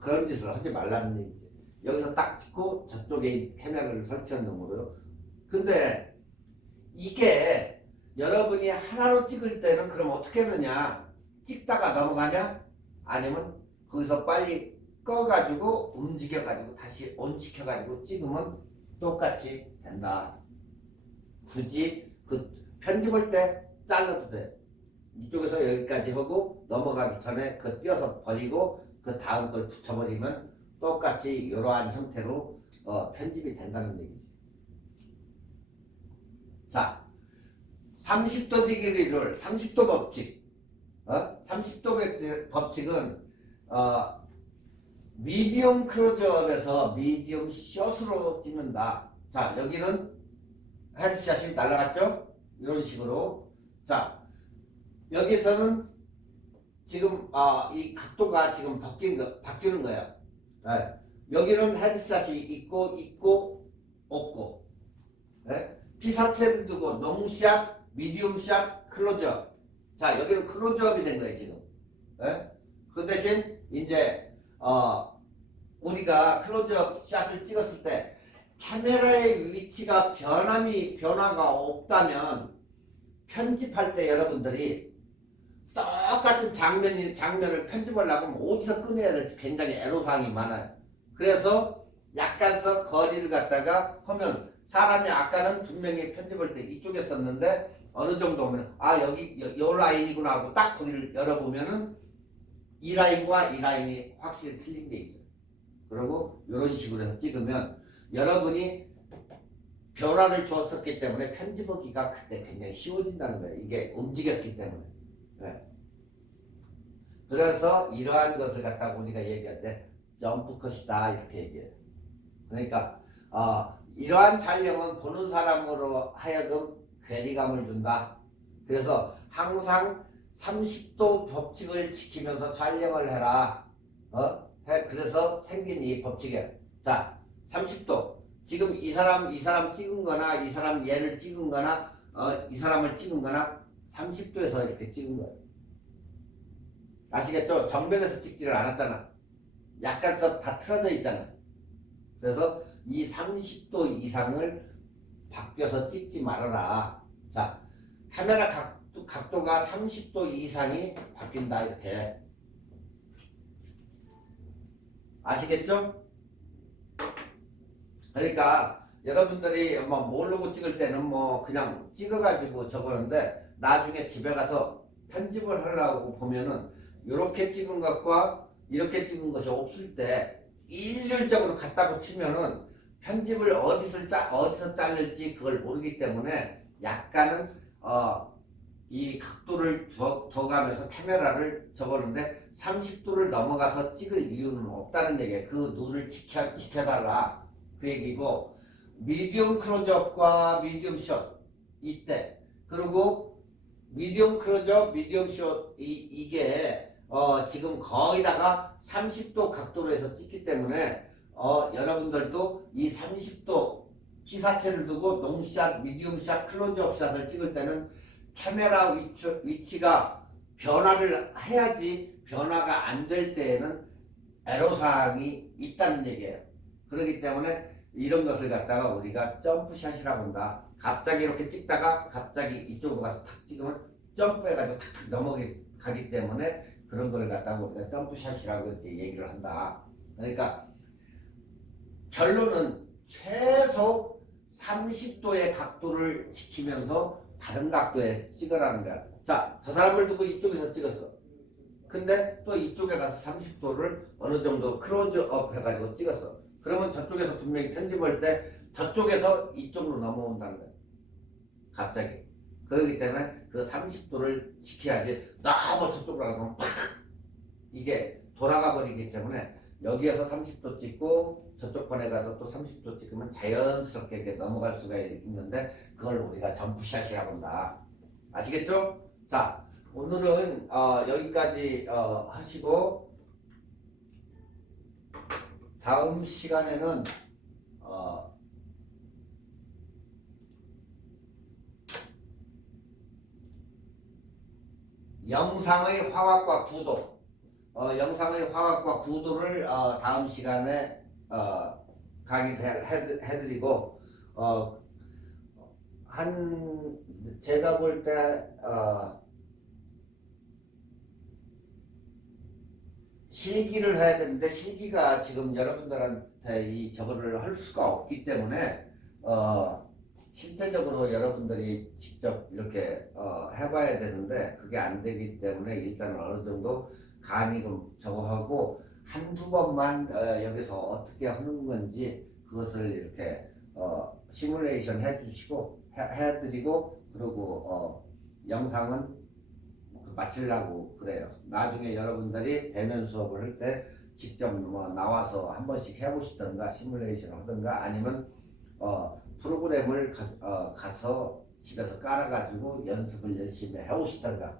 그런 짓을 하지 말라는 얘기지. 여기서 딱 찍고 저쪽에 카메라를 설치한 놈으로요. 근데 이게 여러분이 하나로 찍을 때는 그럼 어떻게 하느냐? 찍다가 넘어가냐? 아니면 거기서 빨리 꺼가지고 움직여가지고 다시 온 시켜가지고 찍으면 똑같이 된다. 굳이 편집할 때 잘라도 돼. 이쪽에서 여기까지 하고 넘어가기 전에 띄어서 버리고 그 다음 걸 붙여버리면 똑같이 이러한 형태로 편집이 된다는 얘기지. 자, 30도 디그리를 30도 법칙. 30도 법칙은 미디엄 클로즈업에서 미디엄 숏으로 찍는다. 자, 여기는 헤드샷이 날아갔죠? 이런 식으로. 자, 여기서는 지금 이 각도가 지금 바뀌는 거예요. 네. 여기는 헤드샷이 있고 없고. 네? 피사체를 두고 롱샷, 미디움샷, 클로즈업. 자, 여기는 클로즈업이 된 거예요 지금. 네? 그 대신 이제 우리가 클로즈업 샷을 찍었을 때 카메라의 위치가 변화가 없다면 편집할 때 여러분들이 똑같은 장면을 편집하려고 하면 어디서 꺼내야 될지 굉장히 애로사항이 많아요. 그래서 약간서 거리를 갖다가 하면 사람이 아까는 분명히 편집할 때 이쪽에 썼는데 어느 정도 오면 여기 요 라인이구나 하고 딱 거기를 열어보면은 이 라인과 이 라인이 확실히 틀린 게 있어요. 그리고 이런 식으로 해서 찍으면 여러분이 변화를 주었었기 때문에 편집하기가 그때 굉장히 쉬워진다는 거예요. 이게 움직였기 때문에. 네. 그래서 이러한 것을 갖다가 우리가 얘기할 때 점프컷이다 이렇게 얘기해요. 그러니까 이러한 촬영은 보는 사람으로 하여금 괴리감을 준다. 그래서 항상 30도 법칙을 지키면서 촬영을 해라. 그래서 생긴 이 법칙이에요. 자, 30도. 지금 이 사람 찍은 거나 이 사람 얘를 찍은 거나 이 사람을 찍은 거나 30도에서 이렇게 찍은 거예요. 아시겠죠? 정면에서 찍지를 않았잖아. 약간서 다 틀어져 있잖아. 그래서 이 30도 이상을 바뀌어서 찍지 말아라. 자, 카메라 각도가 30도 이상이 바뀐다 이렇게. 아시겠죠? 그러니까 여러분들이 뭐 모르고 찍을 때는 뭐 그냥 찍어가지고 적었는데 나중에 집에 가서 편집을 하려고 보면은 이렇게 찍은 것과 이렇게 찍은 것이 없을 때 일률적으로 갖다고 치면은 편집을 어디서 자를지 그걸 모르기 때문에 약간은 이 각도를 적으면서 카메라를 적었는데 30도를 넘어가서 찍을 이유는 없다는 얘기예요. 그 눈을 지켜달라 그 얘기고, 미디움 클로즈업과 미디움 숏 이때, 그리고 미디움 클로즈업, 미디움 숏 이게 지금 거의 다가 30도 각도로 해서 찍기 때문에 여러분들도 이 30도 기사체를 두고 롱샷, 미디움샷, 클로즈업 샷을 찍을 때는 카메라 위치가 변화를 해야지, 변화가 안 될 때에는 애로사항이 있다는 얘기예요. 그렇기 때문에 이런 것을 갖다가 우리가 점프샷이라고 한다. 갑자기 이렇게 찍다가 갑자기 이쪽으로 가서 탁 찍으면 점프해가지고 탁 넘어가기 때문에 그런 걸 갖다가 우리가 점프샷이라고 이렇게 얘기를 한다. 그러니까 결론은 최소 30도의 각도를 지키면서 다른 각도에 찍으라는 거야. 자, 저 사람을 두고 이쪽에서 찍었어. 근데 또 이쪽에 가서 30도를 어느 정도 클로즈업 해가지고 찍었어. 그러면 저쪽에서 분명히 편집할 때 저쪽에서 이쪽으로 넘어온다는 거야. 갑자기. 그렇기 때문에 그 30도를 지켜야지 너무 저쪽으로 가서 팍! 이게 돌아가 버리기 때문에 여기에서 30도 찍고 저쪽 번에 가서 또 30도 찍으면 자연스럽게 이렇게 넘어갈 수가 있는데 그걸 우리가 점프샷이라고 한다. 아시겠죠? 자, 오늘은 여기까지 하시고 다음 시간에는 영상의 화각과 구도, 영상의 화각과 구도를 다음 시간에 강의해드리고 제가 볼 때 실기를 해야 되는데 실기가 지금 여러분들한테 저거를 할 수가 없기 때문에 실제적으로 여러분들이 직접 이렇게 해봐야 되는데 그게 안 되기 때문에 일단 어느 정도 강의 좀 저거 하고 한두 번만 여기서 어떻게 하는 건지 그것을 이렇게 시뮬레이션 해주시고 해드리고, 그리고 영상은 마치려고 그래요. 나중에 여러분들이 대면 수업을 할 때 직접 뭐 나와서 한 번씩 해보시던가 시뮬레이션 하던가 아니면 프로그램을 가서 집에서 깔아가지고 연습을 열심히 해오시던가,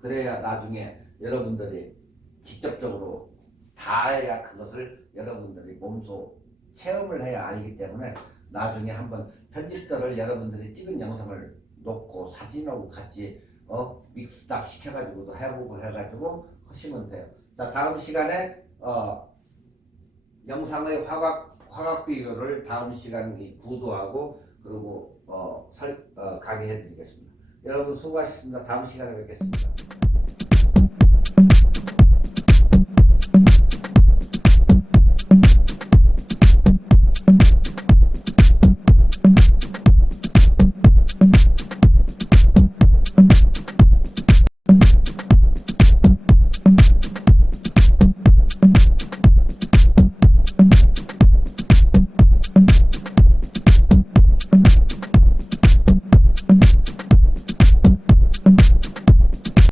그래야 나중에 여러분들이 직접적으로 다 해야 그것을 여러분들이 몸소 체험을 해야 알기 때문에 나중에 한번 편집들을 여러분들이 찍은 영상을 놓고 사진하고 같이 믹스답 시켜가지고도 해보고 해가지고 하시면 돼요. 자, 다음 시간에 영상의 화각 비교를 다음 시간에 구도하고 그리고 강의해 드리겠습니다. 여러분 수고하셨습니다. 다음 시간에 뵙겠습니다.